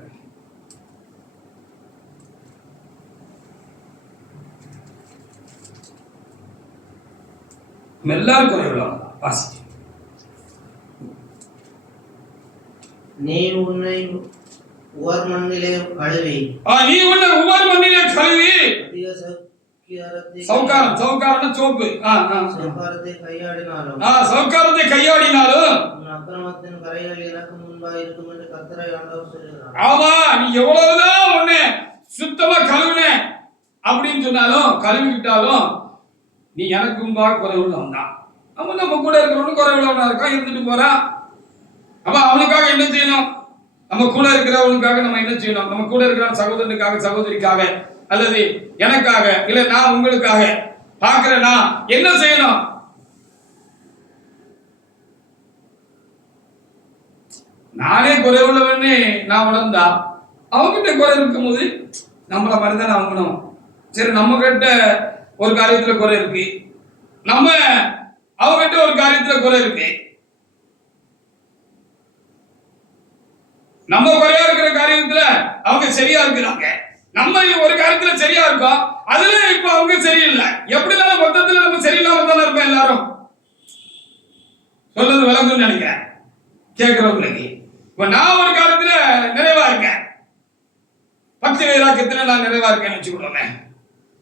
எல்லாரும் குறைவுள்ளவங்க. வாசிங்க. நீ உன்னை உவர் மண்ணிலே கழுவி, நீ உன்னை உவர் மண்ணிலே கழுவி அதிக சௌகாரம் சோப்பு சௌகாரத்தை கையாடினாலும் சௌகாரத்தை கையாடினாலும் உன் அக்கிரமத்தின் கரைகள் எனக்கு முன்பாக இருக்கும் என்று கர்த்தராகிய ஆண்டவர் சொல்லுகிறார். ஆமா, நீ எவ்வளவுதான் உன்னை சுத்தமா கழுவுன அப்படின்னு சொன்னாலும் கழுவிட்டாலும் நீ எனக்கு முன்பாக குறைவுள்ளவன் தான். அவன் நம்ம கூட இருக்கிறவனு குறைவுள்ளவனா இருக்கான், இருந்துட்டு போறான். அப்ப அவனுக்காக என்ன செய்யணும்? நம்ம கூட இருக்கிறவனுக்காக நம்ம என்ன செய்யணும்? நம்ம கூட இருக்கிற சகோதரனுக்காக சகோதரிக்காக அல்லது எனக்காக இல்ல நான் உங்களுக்காக பார்க்கிறேன்னா என்ன செய்யணும்? நானே குறைவுள்ளவன்னு நான் உணர்ந்தா அவங்ககிட்ட குறை இருக்கும் போது நம்மள மாதிரிதான் அவங்களும் சரி நம்ம கிட்ட ஒரு காரியத்துல குறை இருக்கு, நம்ம அவங்ககிட்ட ஒரு காரியத்துல குறை இருக்கு, நம்ம குறையா இருக்கிற காரியத்துல அவங்க சரியா இருக்கிறாங்க, நம்ம ஒரு காரியத்துல சரியா இருக்கோம், அதுல இப்ப அவங்க சரியில்லை. எப்படினாலும் மொத்தத்துல நம்ம சரியில்லாம தானே இருப்போம் எல்லாரும். சொல்றது விளங்குன்னு நினைக்கிறேன் கேட்கிறவங்களுக்கு. இப்ப நான் ஒரு காலத்துல நிறைவா இருக்கேன், பக்தி வைராக்கியத்துல நான் நிறைவா இருக்கேன்னு வச்சுக்கோங்க.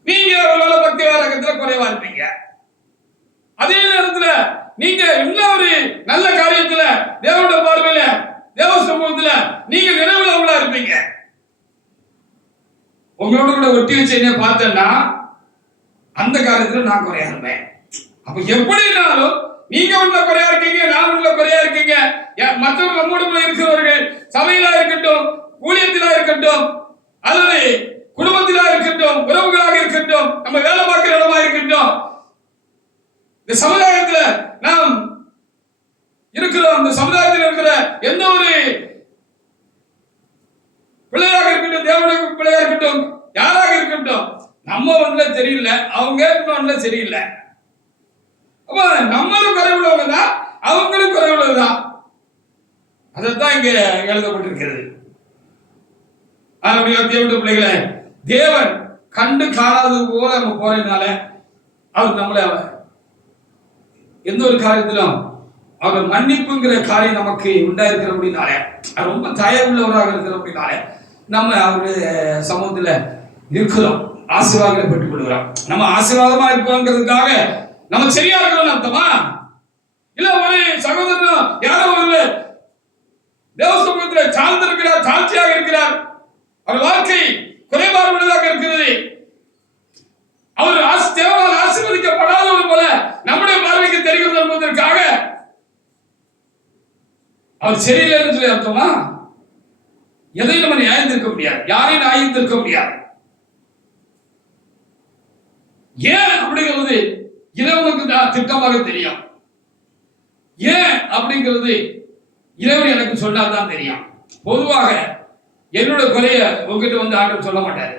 நீங்க ஒருவேளை பக்தி வைராக்கியத்துல குறைவா இருப்பீங்க. அதே நேரத்துல நீங்க இன்னொரு நல்ல காரியத்துல தேவனுடைய பார்வையில தேவ சமூகத்துல நீங்க நிறைவுள்ளவங்களா இருப்பீங்க. உங்களோட கூட ஒட்டி வச்சு என்ன பார்த்தேன்னா அந்த காரியத்துல நான் குறையா இருப்பேன். அப்ப எப்படினாலும் நீங்க உள்ள குறையா இருக்கீங்க, நான் உள்ள குறையா இருக்கீங்க. மற்றவர்கள் நம்மோடு இருக்கிறவர்கள் சபையிலா இருக்கட்டும், ஊழியத்திலா இருக்கட்டும், அல்லது குடும்பத்திலா இருக்கட்டும், உறவுகளாக இருக்கட்டும், நம்ம வேலை பார்க்கிற இடமா இருக்கட்டும், இந்த சமுதாயத்துல நாம் இருக்கிறோம். இந்த சமுதாயத்தில் இருக்கிற எந்த ஒரு பிள்ளையாக இருக்கட்டும், தேவனுக்கு பிள்ளையா இருக்கட்டும், யாராக இருக்கட்டும், நம்ம ஒண்ணுல சரியில்லை, அவங்க ஒண்ணுல சரியில்லை. அப்ப நம்மளும் குறைவுள்ளவங்க தான், அவங்களும் குறைவுள்ளதுதான். அதைத்தான் இங்க எழுதப்பட்டிருக்கிறது. தேவனுடைய பிள்ளைகளை தேவன் கண்டு காணாதது போல நம்ம போறதுனால அவர் நம்மள எந்த ஒரு காரியத்திலும் அவர் மன்னிப்புங்கிற காரியம் நமக்கு உண்டாயிருக்கிற அப்படின்னால, ரொம்ப தயவுள்ளவராக இருக்கிற அப்படின்னால நம்ம அவருடைய சமூகத்துல இருக்கிறோம், ஆசீர்வாதங்களை பெற்றுக் கொள்கிறோம். நம்ம ஆசீர்வாதமா இருப்போங்கிறதுக்காக நம்ம சரியா இருக்கிறோம் அர்த்தமா? இல்ல ஒரு சகோதரன் யாரோ ஒரு தேவ சமூகத்துல சார்ந்திருக்கிறார், சாட்சியாக இருக்கிறார், அவர் வாழ்க்கை குறைபாடு உள்ளதாக இருக்கிறது, அவர் தேவனால் ஆசீர்வதிக்கப்படாதவர் போல நம்முடைய பார்வைக்கு தெரிகிறது என்பதற்காக அவர் சரியில்லைன்னு சொல்லி அர்த்தமா? எதையும் நம்ம நியாயத்திருக்க முடியாது, யாரையும் நியாயத்திருக்க முடியாது. ஏன் அப்படிங்கிறது இறைவனுக்கு திட்டமாக தெரியும். ஏன் அப்படிங்கிறது இறைவன் எனக்கு சொன்னாதான் தெரியும். பொதுவாக என்னோட குறைய உங்ககிட்ட வந்து ஆண்டவர் சொல்ல மாட்டாரு.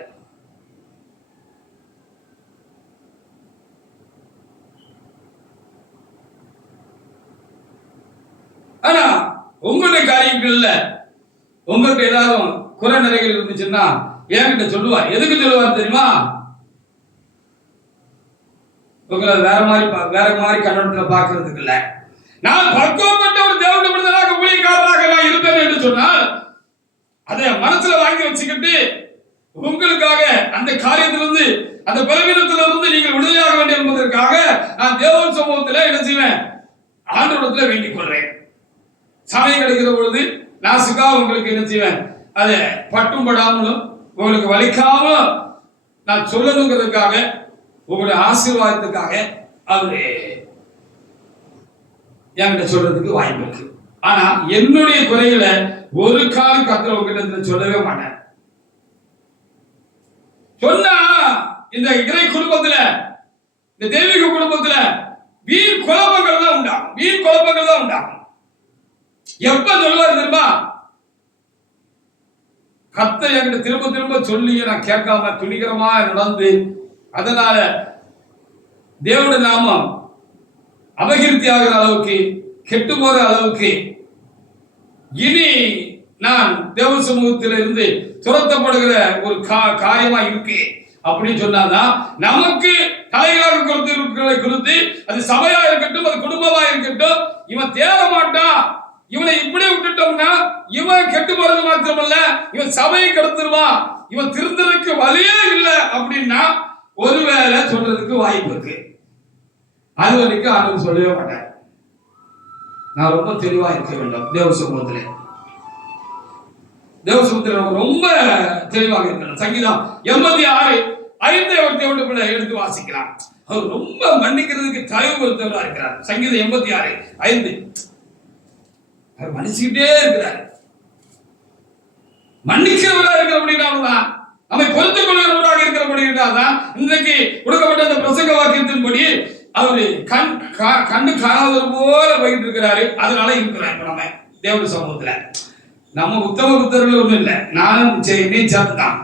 ஆனா உங்களுடைய காரியங்கள்ல உங்களுக்கு ஏதாவது குறை நிறைகள் இருந்துச்சுன்னா என்கிட்ட சொல்லுவார். எதுக்கு சொல்லுவார் தெரியுமா? உங்களை வேற மாதிரி கண்ணோட்டத்துல பாக்குறதுக்கு இல்ல. நான் பக்குவப்பட்ட ஒரு தேவனுடைய விடுதலாக ஊழியக்காரராக நான் இருப்பேன் என்று சொன்னால் அதை மனசுல வாங்கி வச்சுக்கிட்டு உங்களுக்காக அந்த காரியத்திலிருந்து அந்த பலவீனத்திலிருந்து நீங்கள் விடுதலையாக வேண்டும் என்பதற்காக நான் தேவன் சமூகத்தில் என்ன செய்வேன்? ஆண்டவரிடத்துல வேண்டிக் கொள்றேன். சமயம் கிடைக்கிற பொழுது நாசுக்கா உங்களுக்கு என்ன செய்வேன்? அதை பட்டும் படாமலும் உங்களுக்கு வலிக்காமலும் நான் சொல்லணுங்கிறதுக்காக உங்களுடைய ஆசீர்வாதத்துக்காக அவரு என்கிட்ட சொல்றதுக்கு வாய்ப்பு இருக்கு. ஆனா என்னுடைய குறைகளை ஒரு காலம் கர்த்தர் உங்ககிட்ட சொல்லவே மாட்டேன். சொன்னா இந்த இறை குடும்பத்துல, இந்த தெய்வீக குடும்பத்துல வீண் குழப்பங்கள் தான் உண்டாகும். எப்ப சொல்லுவார் தெரியுமா? கர்த்தர் என்கிட்ட திரும்ப திரும்ப சொல்லி நான் கேட்காம துணிகரமா நடந்து அதனால தேவனுடைய நாமம் அபகீர்த்தி ஆகிற அளவுக்கு, கெட்டு போற அளவுக்கு இனி நான் தேவ சமூகத்தில் இருந்து துரத்தப்படுகிற ஒரு காரியமா இருக்கு அப்படின்னு சொன்னாதான் நமக்கு தலைகளாக குறித்து அது சபையா இருக்கட்டும், அது குடும்பமா இருக்கட்டும், இவன் தேட மாட்டான், இவனை இப்படி விட்டுட்டோம்னா இவன் கெட்டு போறது மாத்திரமல்ல இவன் சபையை கெடுத்துருவான், இவன் திருந்ததுக்கு வழியே இல்லை அப்படின்னா ஒருவேளை சொல்றதுக்கு வாய்ப்பு இருக்கு. அது வரைக்கும் ஆண்டவர் சொல்லவே மாட்டார். நான் ரொம்ப தெளிவா இருக்க வேண்டும். தேவ சமூகத்துல ரொம்ப தெளிவாக இருக்கணும். சங்கீதம் 86:5 ஒரு தேவனுடைய பிள்ளை எடுத்து வாசிக்கலாம். அவர் ரொம்ப மன்னிக்கிறதுக்கு தயவு கொடுத்தவரா இருக்கிறார். சங்கீதம் 86:5 அவர் மன்னிச்சுக்கிட்டே இருக்கிறார். மன்னிக்கிறவரா இருக்கிற அப்படின்னா நம்மை பொறுத்துக் கொள்கிறவராக இருக்கிறபடிதான் இன்றைக்கு கொடுக்கப்பட்ட அந்த பிரசங்க வாக்கியத்தின்படி அவரு கண்ணு காணாதவர் போல போயிட்டு இருக்கிறாரு. அதனால இருக்கிறார். இப்ப நம்ம தேவனுடைய சமூகத்துல நம்ம உத்தம புத்தர்கள் ஒண்ணும் இல்லை, நானும் நீ சேர்த்துதான்.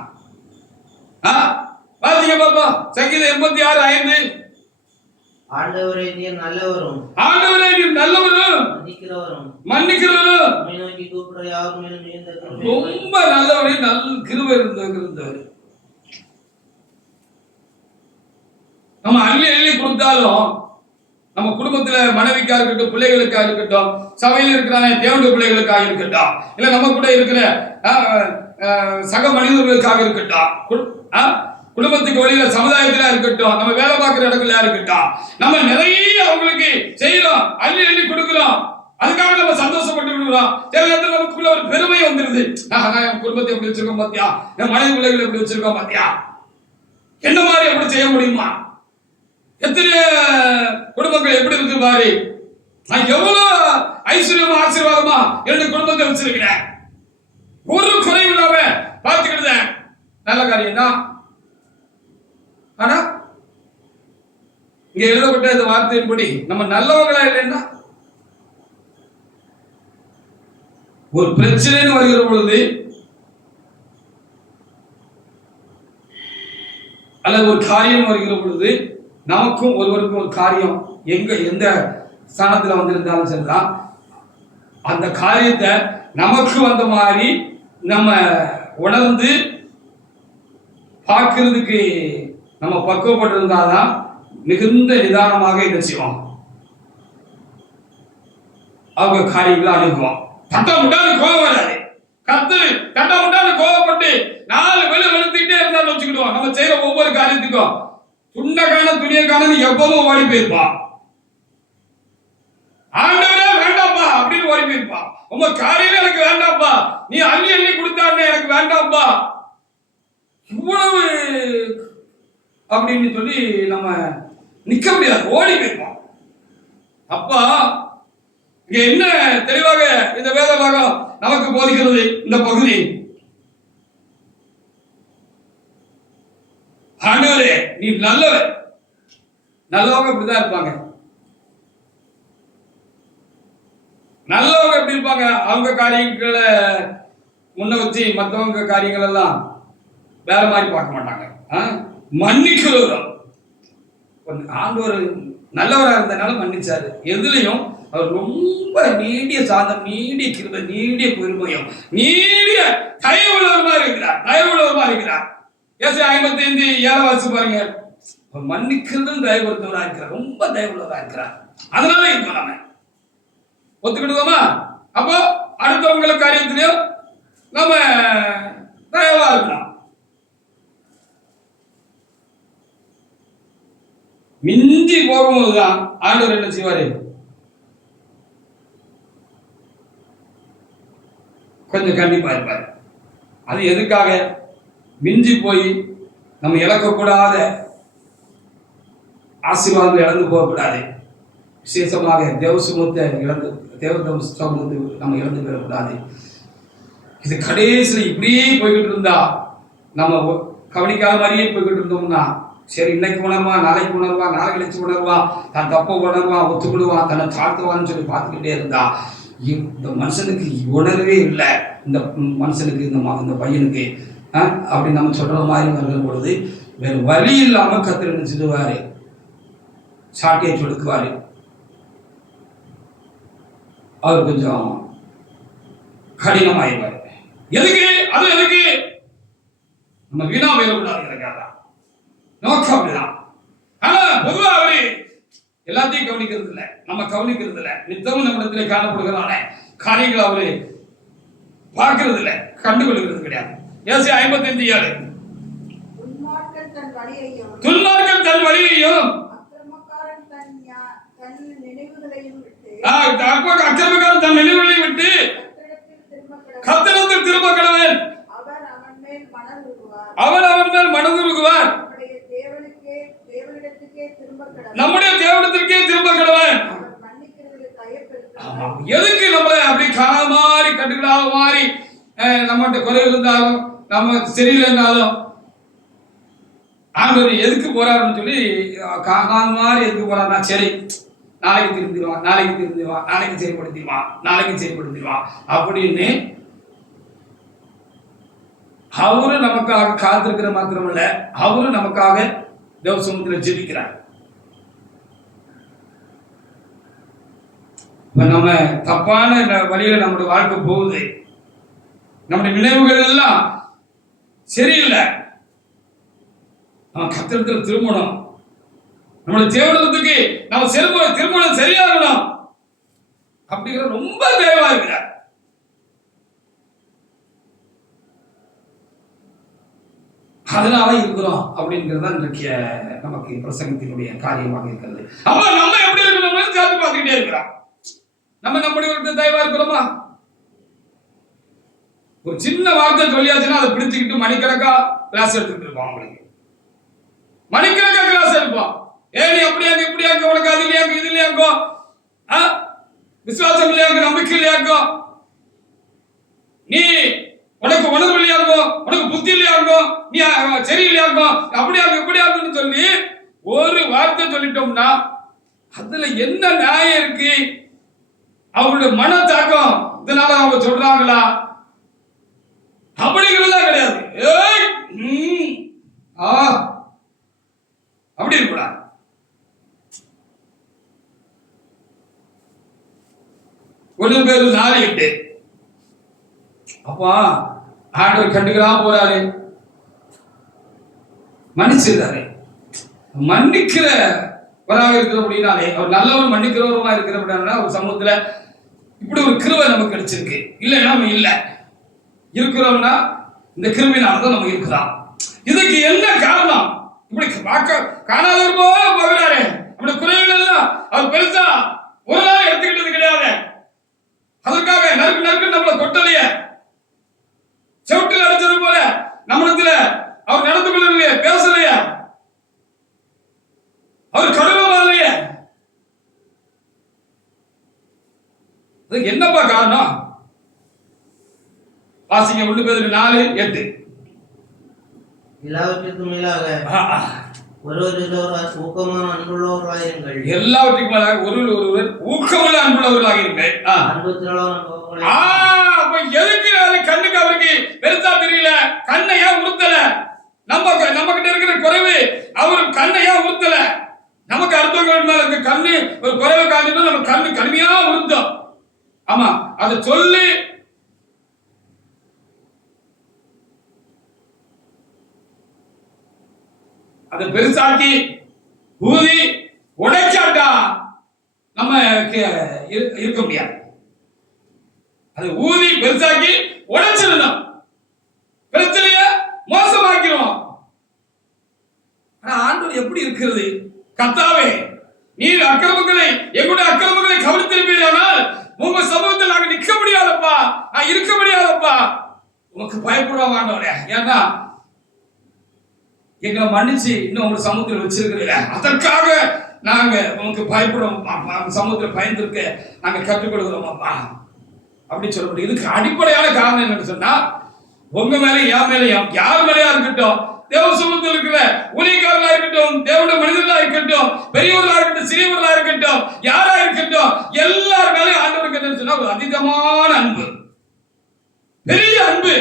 பாத்தீங்க பாப்பா, சங்கீதம் 86:5 ஆண்டவரே நீர் நல்லவரும் மன்னிக்கிறவரும் நோக்கி கூப்பிடுற யார் மேலும் ரொம்ப நல்லவரே, நல்ல கிருபை இருந்தவர். நம்ம அள்ளி கொடுத்தாலும் நம்ம குடும்பத்துல மனைவிக்கா இருக்கட்டும், பிள்ளைகளுக்காக இருக்கட்டும், சபையில் இருக்கிற தேவனுடைய பிள்ளைகளுக்காக இருக்கட்டும், இல்ல நம்ம கூட இருக்கிற சக மனிதர்களுக்காக இருக்கட்டும், குடும்பத்துக்கு வெளியில சமுதாயத்தில இருக்கட்டும், நம்ம வேலை பார்க்கிற இடத்துல இருக்கட்டும், நம்ம நிறைய அவங்களுக்கு செய்யறோம், அள்ளி கொடுக்கிறோம். அதுக்காக நம்ம சந்தோஷப்பட்டு விடுறோம். சில நேரத்தில் நமக்குள்ள ஒரு பெருமை வந்துருது. என் குடும்பத்தை எப்படி வச்சிருக்கோம் பாத்தியா, என் மனைவி பிள்ளைகளை எப்படி வச்சிருக்கோம் பாத்தியா, என்ன மாதிரி எப்படி செய்ய முடியுமா? எத்தனை குடும்பங்கள் எப்படி இருக்கு பாரு, நான் எவ்வளவு ஐஸ்வர்யமா ஆசீர்வாதமா என்னுடைய குடும்பத்தை வச்சிருக்கிறேன், ஒரு குறைவு இல்லாம பார்த்துக்கிட்டு நல்ல காரியம் தான். ஆனா இங்க எழுதப்பட்ட இந்த வார்த்தையின்படி நம்ம நல்லவங்களா இல்லைன்னா ஒரு பிரச்சனைன்னு வருகிற பொழுது அல்லது ஒரு காரியம் வருகிற பொழுது நமக்கும் ஒருவருக்கும் ஒரு காரியம் எந்த ஸ்தானத்துல வந்திருந்தாலும் சரிதான், அந்த காரியத்தை நமக்கு வந்த மாதிரி நம்ம உணர்ந்து பார்க்கிறதுக்கு நம்ம பக்குவப்பட்டிருந்தாதான் மிகுந்த நிதானமாக என்ன செய்வோம், அவங்க காரியங்களை அணுகுவோம். தட்டமுட்டான்னு கோபம் வராது. கர்த்தர் தட்டமுட்டான்னு கோபப்பட்டு 4 வெளுத்துக்கிட்டே இருந்தாலும் வச்சுக்கிடுவோம். நம்ம செய்யற ஒவ்வொரு காரியத்துக்கும் துணியக்கான எப்பவும் ஓடி போயிருப்பான். ஆண்டவரே வேண்டாப்பா அப்படின்னு ஓடி போயிருப்பான். உங்க காரியம் எனக்கு வேண்டாப்பா, நீ அள்ளி கொடுத்தாருன்னு எனக்கு வேண்டாப்பா, இவ்வளவு அப்படின்னு சொல்லி நம்ம நிக்க முடியாது, ஓடி போயிருப்போம். அப்பா இங்க என்ன தெளிவாக இந்த வேத பாகம் நமக்கு போதிக்கிறது, இந்த பகுதி, ஆண்டவரே நீ நல்லவர். நல்லவங்க இப்படிதான் இருப்பாங்க. நல்லவங்க எப்படி இருப்பாங்க? இருப்பாங்க, அவங்க காரியங்களை முன்ன வச்சு மற்றவங்க காரியங்கள் எல்லாம் வேற மாதிரி பார்க்க மாட்டாங்க. மன்னிக்கிறோம். ஆண்டவர் நல்லவராக இருந்தனால மன்னிச்சாரு. எதுலையும் அவர் ரொம்ப நீடிய சாந்தம், நீடிய கிருபை, நீடிய பொறுமையும், நீடிய தயவுள்ளவருமா இருக்கிறார். தயவுள்ளவருமா இருக்கிறார். ஏசாயா 55:7 பாருங்க. மன்னிக்கிறதும் தயவுள்ளவராக இருக்கிறார். ரொம்ப தயவுள்ளவராக இருக்கிறார். அதனால இருக்கோம் நம்ம. ஒத்துக்கிடுவோமா? அப்போ அடுத்தவங்கள காரியத்திலையும் நம்ம தயவா இருக்கணும். மிஞ்சி போகும்போதுதான் ஆண்டவர் என்ன செய்வாரு? கொஞ்சம் கண்டிப்பா இருப்பாரு. அது எதுக்காக? மிஞ்சி போய் நம்ம இழக்கக்கூடாத ஆசீர்வாதம் இழந்து போகக்கூடாது. விசேஷமாக தேவ சமூகத்தை இழந்து, தேவ சமூகத்தை நம்ம இழந்து போகக்கூடாது. இது கடைசியில் இப்படியே போய்கிட்டு இருந்தா, நம்ம கவனிக்காத மாதிரியே போய்கிட்டு இருந்தோம்னா, சரி இன்னைக்கு உணர்வான், நாளைக்கு உணர்வான், நாளை கழிச்சு உணர்வான், தான் தப்ப உணர்வான், ஒத்துக்கிடுவான், தன்னை தாழ்த்துவான்னு சொல்லி பார்த்துக்கிட்டே இருந்தா, இந்த மனுஷனுக்கு உணர்வே இல்லை, இந்த மனுஷனுக்கு இந்த பையனுக்கு அப்படி நம்ம சொல்ற மாதிரி வருகிற பொழுது வேறு வழி இல்லாம கர்த்தர் என்ன செய்வாரு? சாட்டியை சொடுக்குவாரு. அவர் கொஞ்சம் கடினமாயிருவாரு. எதுக்கு? அது எதுக்கு? நம்ம வீணா போயிடக்கூடாது. நோக்கம் அப்படிதான். ஆனா பொதுவா அவரு எல்லாத்தையும் கவனிக்கிறது இல்லை, நம்ம கவனிக்கிறது இல்லை. நித்தமும் நம்மிடத்திலே காணப்படுகிறதான காரியங்கள் அவரு பார்க்கிறது இல்லை, கண்டுகொள்கிறது கிடையாது. ஏசாயா 55:7 துன்மார்க்கன் தன் வழியையும் அக்கிரமக்காரன் தன் நினைவுகளையும் விட்டு கர்த்தரிடத்தில் திரும்ப கடவன். அவன் அவன் மேல் மனதுருகுவார். நம்முடைய தேவனிடத்திற்கே திரும்ப கடவன். எதுக்கு நம்மள அப்படி காணாத மாதிரி, கண்டுக்கிடாத மாதிரி, நம்மகிட்ட குறை இருந்தாலும், நம்ம சரியில்லைன்னாலும் ஆண்டவர் எதுக்கு போறாருன்னு சொல்லி காணாத மாதிரி எதுக்கு போறாருன்னா, சரி நாளைக்கு திருந்திடுவான், நாளைக்கு திருந்திடுவான், நாளைக்கு சரிப்படுத்திடுவான், நாளைக்கு சரிப்படுத்திடுவான் அப்படின்னு அவரு நமக்காக காத்திருக்கிற மாத்திரமல்ல, அவரு நமக்காக தேவ சமூகத்தில் ஜெபிக்கிறார். நம்ம தப்பான வழியில நம்முடைய வாழ்க்கை போகுது, நம்முடைய நினைவுகள் எல்லாம் சரியில்லை, நம்ம கர்த்தரிடத்தில் திரும்பணும். நம்மளுடைய தேவனத்துக்கு நம்ம திருமணம் சரியாகணும் அப்படிங்கிற ரொம்ப தேவையா இருக்கிறார். அதனால இருக்கிறோம் அப்படிங்கிறது தான் இன்றைக்கு நமக்கு பிரசங்கத்தினுடைய காரியமாக இருக்கிறது. அப்ப நம்ம எப்படி இருக்கணும் சேர்த்து பார்த்துக்கிட்டே இருக்கிறோம். நம்ம நம்முடைய தயவா இருக்கிறோமா? ஒரு சின்ன வார்த்தை சொல்லியாச்சுன்னா அதை பிடிச்சுக்கிட்டு மணிக்கணக்கா கிளாஸ் எடுத்துக்கிட்டு இருப்போம். அவங்களுக்கு மணிக்கணக்கா கிளாஸ் எடுப்போம். நீ அப்படியாங்க இப்படியாங்க, உனக்கு அது இல்லையாங்க இது இல்லையாங்கோ, விசுவாசம் இல்லையாங்க, நம்பிக்கை இல்லையாங்கோ, நீ உனக்கு உணர்வு இல்லையாங்கோ, உனக்கு புத்தி இல்லையாங்கோ, நீ சரியில்லையாங்கோ, அப்படியாங்க இப்படியாங்கன்னு சொல்லி ஒரு வார்த்தை சொல்லிட்டோம்னா அதுல என்ன நியாயம் இருக்கு? அவங்களுடைய மன தாக்கம் இதனால அவங்க சொல்றாங்களா அப்படிங்கிறதெல்லாம் கிடையாது. அப்படி இருக்கக்கூடாது. கொஞ்சம் பேர் 4:8 அப்பா ஆண்டவர் கண்டுக்கிறாம போறாரு, மன்னிச்சிருந்தாரு. மன்னிக்கிறவராக இருக்கிற அப்படின்னாலே, அவர் நல்லவன் மன்னிக்கிறவருமா இருக்கிற அப்படின்னா ஒரு சமூகத்துல இப்படி ஒரு கிருபை நமக்கு கிடைச்சிருக்கு. இல்லைன்னா நம்ம இல்லை இருக்கிறோம்னா இந்த கிருபையினாலதான் நம்ம இருக்கிறோம். இதுக்கு என்ன காரணம்? இப்படி காணாதவர் போல போகிறாரு. அப்படி குறைகள் எல்லாம் அவர் பெருசா ஒரு நாள் எடுத்துக்கிட்டது கிடையாது. அதற்காக நறுக்கு நறுக்கு நம்மளை கொட்டலையே, செவிட்டில் அடிச்சது போல நம்மளத்துல அவர் நடந்து கொள்ளலையே, பேசலையே, அவர் கடுமையா இல்லையே. அதுக்கு என்னப்பா காரணம்? வாசிங்க 1 பேதுரு 4:8 எல்லாவற்றிற்கும் மேலாக ஒருவரிலொருவர் ஊக்கமான அன்புள்ளவர்களாயிருங்கள். எல்லாவற்றுக்கும் மேலாக ஒருவர் ஊக்கமுள்ள அன்புள்ளவர்களாக இருங்கள். அன்பு திரளான கோபங்களை அப்ப எதுக்கு அது கண்ணுக்கு அவருக்கு பெருசா தெரியல? கண்ணை ஏன் உறுத்தல? நம்ம கிட்ட இருக்கிற குறைவு அவரு கண்ணை ஏன் உறுத்தல? நமக்கு அடுத்தவங்க மேல இருக்க கண்ணு ஒரு குறைவை காட்டிட்டு நம்ம கண்ணு கடுமையா உறுத்தோம். ஆமா, அதை சொல்லி அதை பெருசாக்கி ஊதி உடைச்சாட்டா நம்ம இருக்க முடியாது. அது ஊதி பெருசாக்கி உடைச்சிடணும், பிரச்சனைய மோசமாக்கிறோம். ஆனா ஆண்டவர் எப்படி இருக்கிறது? கர்த்தாவே, நீர் அக்கிரமங்களை எங்களுடைய அக்கிரமங்களை கவனித்திருப்பீர்கள், உங்க சமூகத்தில் நாங்க நிற்க முடியாதப்பா, நான் இருக்க முடியாதப்பா. உனக்கு பயப்படுவோம் ஆண்டவரே. ஏன்னா எங்களை மன்னிச்சு இன்னும் உங்க சமூகத்தில் வச்சிருக்கிறீங்க, அதற்காக நாங்க உனக்கு பயப்படுவோம், சமூகத்தில் பயந்துருக்க நாங்க கற்றுக்கொள்கிறோமாப்பா அப்படின்னு சொல்ல முடியும். இதுக்கு அடிப்படையான காரணம் என்னன்னு சொன்னா, உங்க மேல என் மேலையும் யார் மேலையா இருக்கட்டும், தேவ சமூகத்தில் இருக்கிற ஊழியக்காரர்களா இருக்கட்டும், தேவனுடைய மனிதர்களா இருக்கட்டும், பெரியவர்களா இருக்கட்டும், சிறியவர்களா இருக்கட்டும், யாரா இருக்கட்டும், எல்லார் மேலையும் ஆண்டவருக்கு என்னன்னு சொன்னா ஒரு அதீதமான அன்பு, பெரிய அன்பு.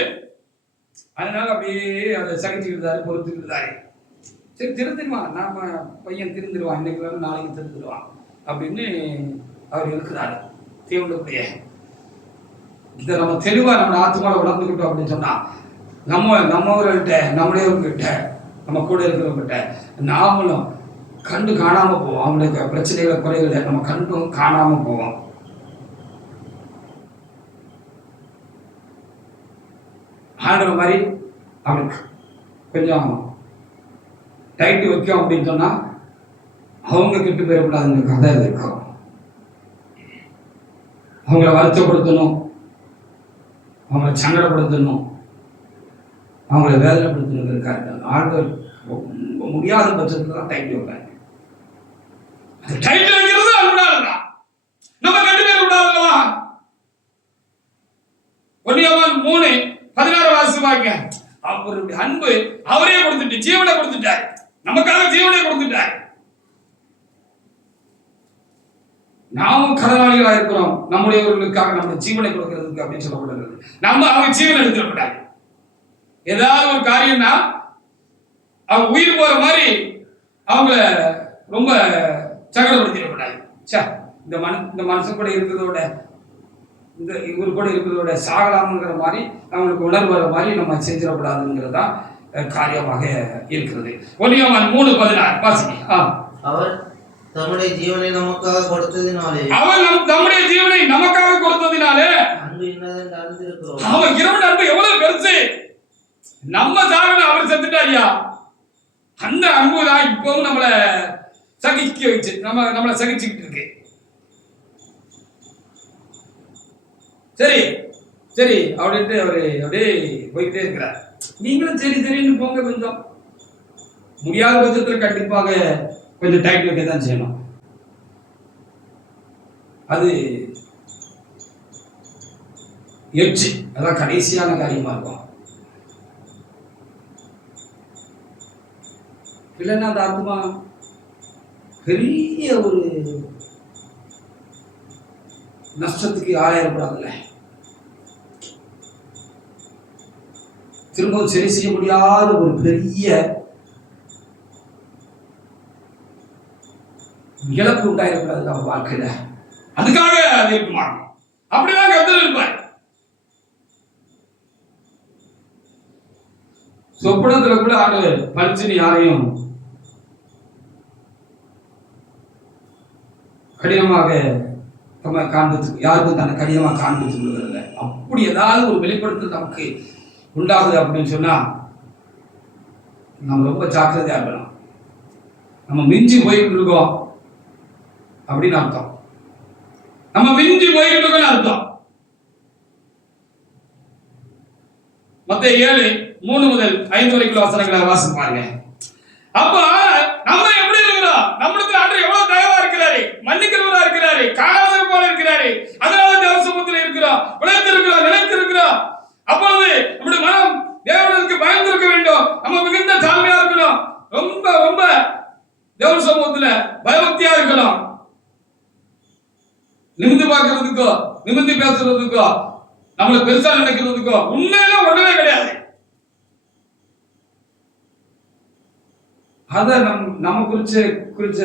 அதனால அப்படியே அதை சகிச்சுக்கிட்டாரு, பொறுத்துக்கிட்டாரு. சரி, திருந்திடுவான், நாம பையன் திருந்திடுவான், இன்னைக்கு நாளைக்கு திருந்திடுவான் அப்படின்னு அவர் இருக்கிறாரு. தேவனுடைய இதை நம்ம தெளிவா நம்ம ஆத்மாவை உணர்ந்துக்கிட்டோம் அப்படின்னு சொன்னா, நம்மவர்கள்ட்ட, நம்முடையவர்கிட்ட, நம்ம கூட இருக்கிறவங்கிட்ட நாமளும் கண்டு காணாம போவோம். அவங்களுக்கு பிரச்சனைகளை, குறைகளை நம்ம கண்டும் காணாம போவோம். ஆண்டவர் மாதிரி அவனுக்கு கொஞ்சம் டைட்டு வைக்கும் அப்படின்னு சொன்னா அவங்க கிட்ட பெறக்கூடாதுங்க கதை இருக்கும். அவங்கள வருத்தப்படுத்தணும், அவங்களை சங்கடப்படுத்தணும், அவங்கள வேதனைப்படுத்தணுங்கிறதுக்காக ஆண்டவர் முடியாத பட்சத்துல தான் டைட் வைப்பாங்க. டைட் வைக்கிறது அன்புடாதுதான், நம்ம கண்டு பேர் விடாதல்லவா. 1 யோவான் 3:16 வாசிப்பாங்க. அவருடைய அன்பு அவரே கொடுத்துட்டு ஜீவனை கொடுத்துட்டார், நமக்காக ஜீவனை கொடுத்துட்டார். நாமும் கடனாளிகளா இருக்கிறோம், நம்முடையவர்களுக்காக நம்ம ஜீவனை கொடுக்கிறதுக்கு அப்படின்னு சொல்லப்படுகிறது. நம்ம அவங்க ஜீவனை எடுத்துடக்கூடாது. ஏதாவது ஒரு காரியம்னா அவங்க உயிர் போற மாதிரி அவங்கள ரொம்ப சங்கடப்படுத்திடக்கூடாது. இந்த மனுஷன் கூட இருக்கிறதோட, இந்த இவர் கூட இருக்கிறதோட சாகலாம்ங்கிற மாதிரி அவங்களுக்கு உணர்வு வர மாதிரி நம்ம செஞ்சிடக்கூடாதுங்கிறது தான் காரியமாக இருக்கிறது. 1 யோவான் 3:16 வாசிங்க. அவர் தம்முடைய ஜீவனை நமக்காக கொடுத்ததினாலே, அவர் தம்முடைய ஜீவனை நமக்காக கொடுத்ததினாலே அன்பு என்னதென்று அறிந்திருக்கிறோம். அவன் இறைவன் அன்பு எவ்வளவு பெருசு. நம்ம சாகன அவர் செத்துட்டாரியா, அந்த அன்பு தான் இப்பவும் நம்மளை சகிக்க வச்சு நம்மளை சகிச்சுக்கிட்டு இருக்கு. சரி சரி அப்படின்ட்டு அவரு அப்படியே போய்கிட்டே இருக்கிறார். நீங்களும் சரி சரின்னு போங்க, கொஞ்சம் முடியாத பட்சத்தில் கண்டிப்பாக கொஞ்சம் டைட் வைக்க தான் செய்யணும். அது எட்ஜ், அதான் கடைசியான காரியமா இருக்கும். இல்லைன்னா அந்த ஆத்மா பெரிய ஒரு நஷ்டத்துக்கு ஆளாயிடக்கூடாதுல்ல, திரும்பவும் சரி செய்ய முடியாத ஒரு பெரிய இழப்பு உண்டாயிருக்கூடாது நம்ம வாழ்க்கையில. அதுக்காக அது இருக்குமா? அப்படிதான் கர்த்தர் இருப்பார். சொப்பனத்துல கூட ஆண்டவர் பரிசுன்னு யாரையும் கடினமாக காண்பித்து, யாருக்கும் தன்னை கடினமாக காண்பித்து கொள்வதில்லை. அப்படி ஏதாவது ஒரு வெளிப்படுத்தல் நமக்கு உண்டாகுது அப்படின்னு சொன்னா நம்ம ரொம்ப ஜாக்கிரதையா இருக்கணும். நம்ம மிஞ்சி போய்கிட்டு இருக்கோம் அப்படின்னு அர்த்தம். நம்ம மிஞ்சி போய்கிட்டு இருக்கோம்னு அர்த்தம். மத்தேயு 7:3-5 வரைக்கும் வசனங்களை வாசித்து பாருங்க. அப்ப நம்ம எப்படி இருக்கிறோம்? நம்மளுக்கு ஆண்டவர் எவ்வளவு தயவா இருக்கிறாரு, மன்னிக்கிறவரா இருக்கிறாரு, காணாதவர் போல இருக்கிறாரு. அதனால தேவ சமூகத்தில் இருக்கிறோம், உழைத்திருக்கிறோம், நிலைத்திருக்கிறோம். அப்பொழுது நம்முடைய மனம் தேவனுக்கு பயந்திருக்க வேண்டும். நம்ம மிகுந்த தாழ்மையா இருக்கணும். ரொம்ப ரொம்ப நிமிந்து பார்க்கறதுக்கோ நிமிந்து பேசுறதுக்கோ நம்மளை பெருசா நினைக்கிறதுக்கோ உண்மையில ஒண்ணுமே கிடையாது. அத நம்ம குறிச்ச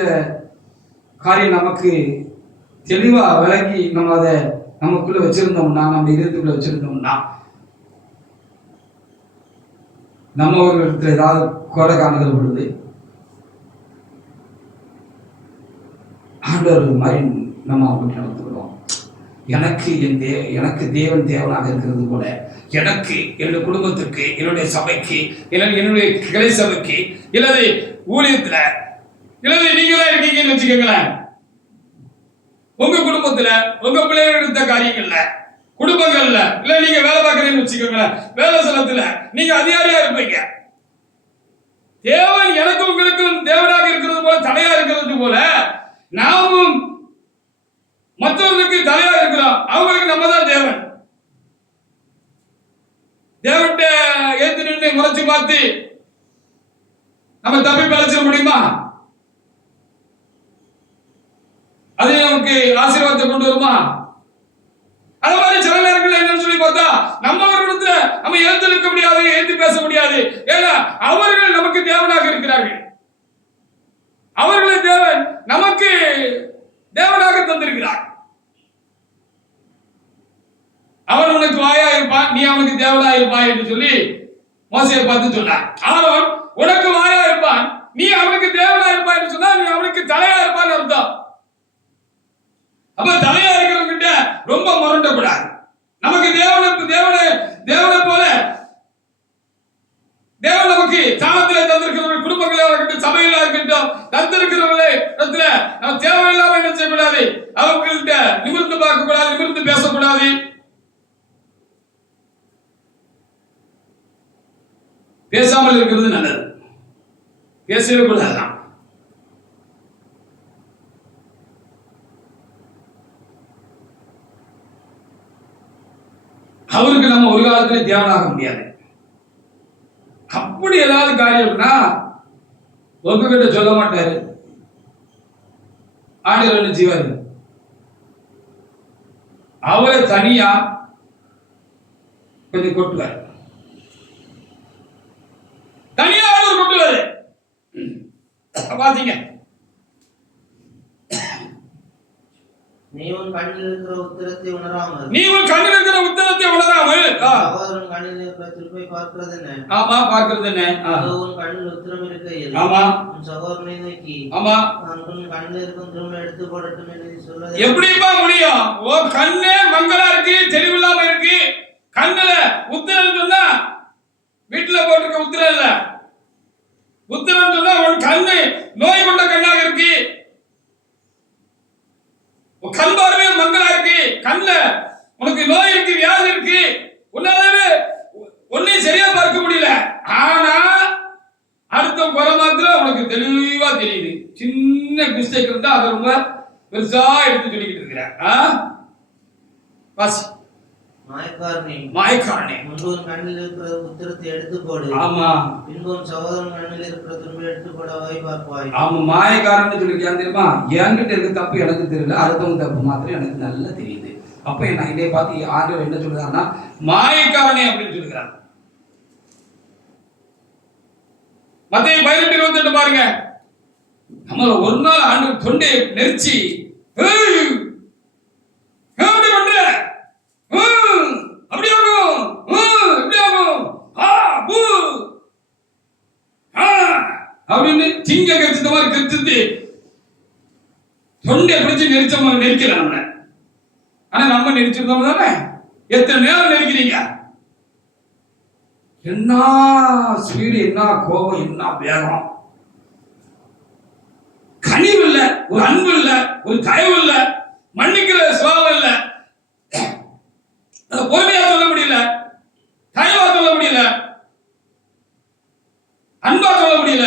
காரியம் நமக்கு தெளிவா விளங்கி நம்ம அதை நமக்குள்ள வச்சிருந்தோம்னா, நம்ம இதயத்துக்குள்ள வச்சிருந்தோம்னா, நம்ம ஒரு இடத்துல ஏதாவது குறை காணுகிற பொழுது ஆண்டவர் மாதிரி நம்ம அவங்களுக்கு நடந்துக்கிறோம். எனக்கு தேவன் தேவனாக இருக்கிறது போல எனக்கு, என்னுடைய குடும்பத்திற்கு, என்னுடைய சபைக்கு, என்னுடைய கிளை சபைக்கு, இல்லது ஊழியத்துல, இல்லது நீங்களா இருக்கீங்கன்னு வச்சுக்கோங்களேன், உங்க குடும்பத்துல உங்க பிள்ளைகள் எடுத்த காரியங்கள்ல, குடும்பங்கள்ல, இல்ல நீங்க வேலை பார்க்கறீங்கன்னு வச்சுக்கோங்களேன், வேலை ஸ்தலத்துல நீங்க அதிகாரியா இருப்பீங்க. தேவன் எனக்கு உங்களுக்கும் தேவனாக இருக்கிறது போல, தலையா இருக்கிறது போல நாமும் மற்றவர்களுக்கு தலையா இருக்கிறோம். அவங்களுக்கு நம்ம தான் தேவன். தேவன்கிட்ட ஏத்து நின்று முறைச்சு பார்த்து நம்ம தப்பி பிழைச்சிட முடியுமா? அது நமக்கு ஆசீர்வாதத்தை கொண்டு வருமா? அது மாதிரி சில நேரங்கள் என்னன்னு சொல்லி பார்த்தா நம்ம ஒரு இடத்துல நம்ம எழுத்து நிற்க முடியாது, எழுத்து பேச முடியாது. ஏன்னா அவர்கள் நமக்கு தேவனாக இருக்கிறார்கள். அவர்களை தேவன் நமக்கு தேவனாக தந்திருக்கிறார். அவன் உனக்கு வாயா இருப்பான், நீ அவனுக்கு தேவனா இருப்பாய் என்று சொல்லி மோசேயை பார்த்து சொன்னார். ஆரோன் உனக்கு வாயா இருப்பான், நீ அவனுக்கு தேவனா இருப்பாய் என்று சொன்னா நீ அவனுக்கு தலையா இருப்பான்னு அர்த்தம். அப்ப தலையா இருக்கிறவங்கிட்ட ரொம்ப முரண்ட கூடாது. நமக்கு தேவனை போல தேவன் நமக்கு சாணத்திலே தந்திருக்கிறவர்கள், குடும்பங்களா இருக்கட்டும், சபைகளா இருக்கட்டும், தந்திருக்கிறவர்களே இடத்துல நம்ம தேவையில்லாம என்ன செய்யக்கூடாது, அவங்கள்ட்ட நிமிர்ந்து பார்க்க கூடாது, நிமிர்ந்து பேசக்கூடாது. பேசாமல் இருக்கிறது நல்லது, பேசவே கூடாதுதான். அவருக்கு நம்ம ஒரு காலத்துல தேவனாக முடியாது. அப்படி ஏதாவது காரியம்னா உங்ககிட்ட சொல்ல மாட்டாரு, ஆண்டவர் ஜீவன் அவரை தனியா கொஞ்சம் கொட்டுவார், தனியா அவர் கொட்டுவாரு. பாத்தீங்க, நீ உன் கண்ணில் இருக்கிற உத்தரத்தை உணராமல் சகோதரன் கண்ணில் இருக்கிற திருப்பை பார்க்கிறது என்ன? ஆமா, பார்க்கிறது என்ன? உன் கண்ணில் உத்தரம் இருக்கையில் ஆமா உன் சகோதரனை நோக்கி ஆமா உன் கண்ணில் இருக்கும் திரும்ப எடுத்து போடட்டும் என்று சொல்வது எப்படிப்பா முடியும்? உன் கண்ணே மங்களா இருக்கு, தெளிவில்லாம இருக்கு. கண்ணுல உத்தரம் சொன்னா வீட்டுல போட்டிருக்க உத்தரம் இல்ல, உத்தரம் சொன்னா உன் கண்ணு நோய் கொண்ட கண்ணாக இருக்கு, கண் பார்வையே மங்களா இருக்கு, கண்ணுல உனக்கு நோய் இருக்கு, வியாதி இருக்கு, உன்னாலே ஒன்னையும் சரியா பார்க்க முடியல. ஆனா அடுத்த குறை மாத்திரம் உனக்கு தெளிவா தெரியுது. சின்ன மிஸ்டேக் இருந்தா அதை ரொம்ப பெருசா எடுத்து சொல்லிக்கிட்டு இருக்கிறேன். மாயக்காரனே முன்பு கண்ணில் இருக்கிற உத்தரத்தை எடுத்து போடு, ஆமா பின்பும் சகோதரன் கண்ணில் இருக்கிற திரும்ப எடுத்து போடவாய் பார்ப்பாய். ஆமா, மாயக்காரன்னு சொல்லிருக்கான் தெரியுமா? என்கிட்ட இருக்க தப்பு எனக்கு தெரியல, அடுத்தவங்க தப்பு மாத்திரம் எனக்கு நல்லா தெரியுது. அப்ப நான் இதை பார்த்து ஆண்டவர் என்ன சொல்றாருன்னா மாயக்காரனே அப்படின்னு சொல்லுகிறார். மத்தேயு 18:28 பாருங்க. நம்ம ஒரு நாள் ஆண்டவர் தொண்டை நெரிச்சி எப்படி பண்ற அப்படி ஆகும் இப்படி ஆகும் அப்படின்னு திங்க கடிச்ச மாதிரி கடிச்சிட்டு தொண்டை பிடிச்சி நெரிச்ச மாதிரி நெரிக்கல நம்ம. ஆனா நம்ம நெரிச்சிருந்தோம் தானே? எத்தனை நேரம் நெரிக்கிறீங்க? என்ன ஸ்பீடு, என்ன கோபம், என்ன வேகம், கனிவு இல்ல, ஒரு அன்பு இல்ல, ஒரு தயவு இல்ல, மன்னிக்கிற சுபாவம் இல்ல, பொறுமையா சொல்ல முடியல, தயவா சொல்ல முடியல, அன்பா சொல்ல முடியல.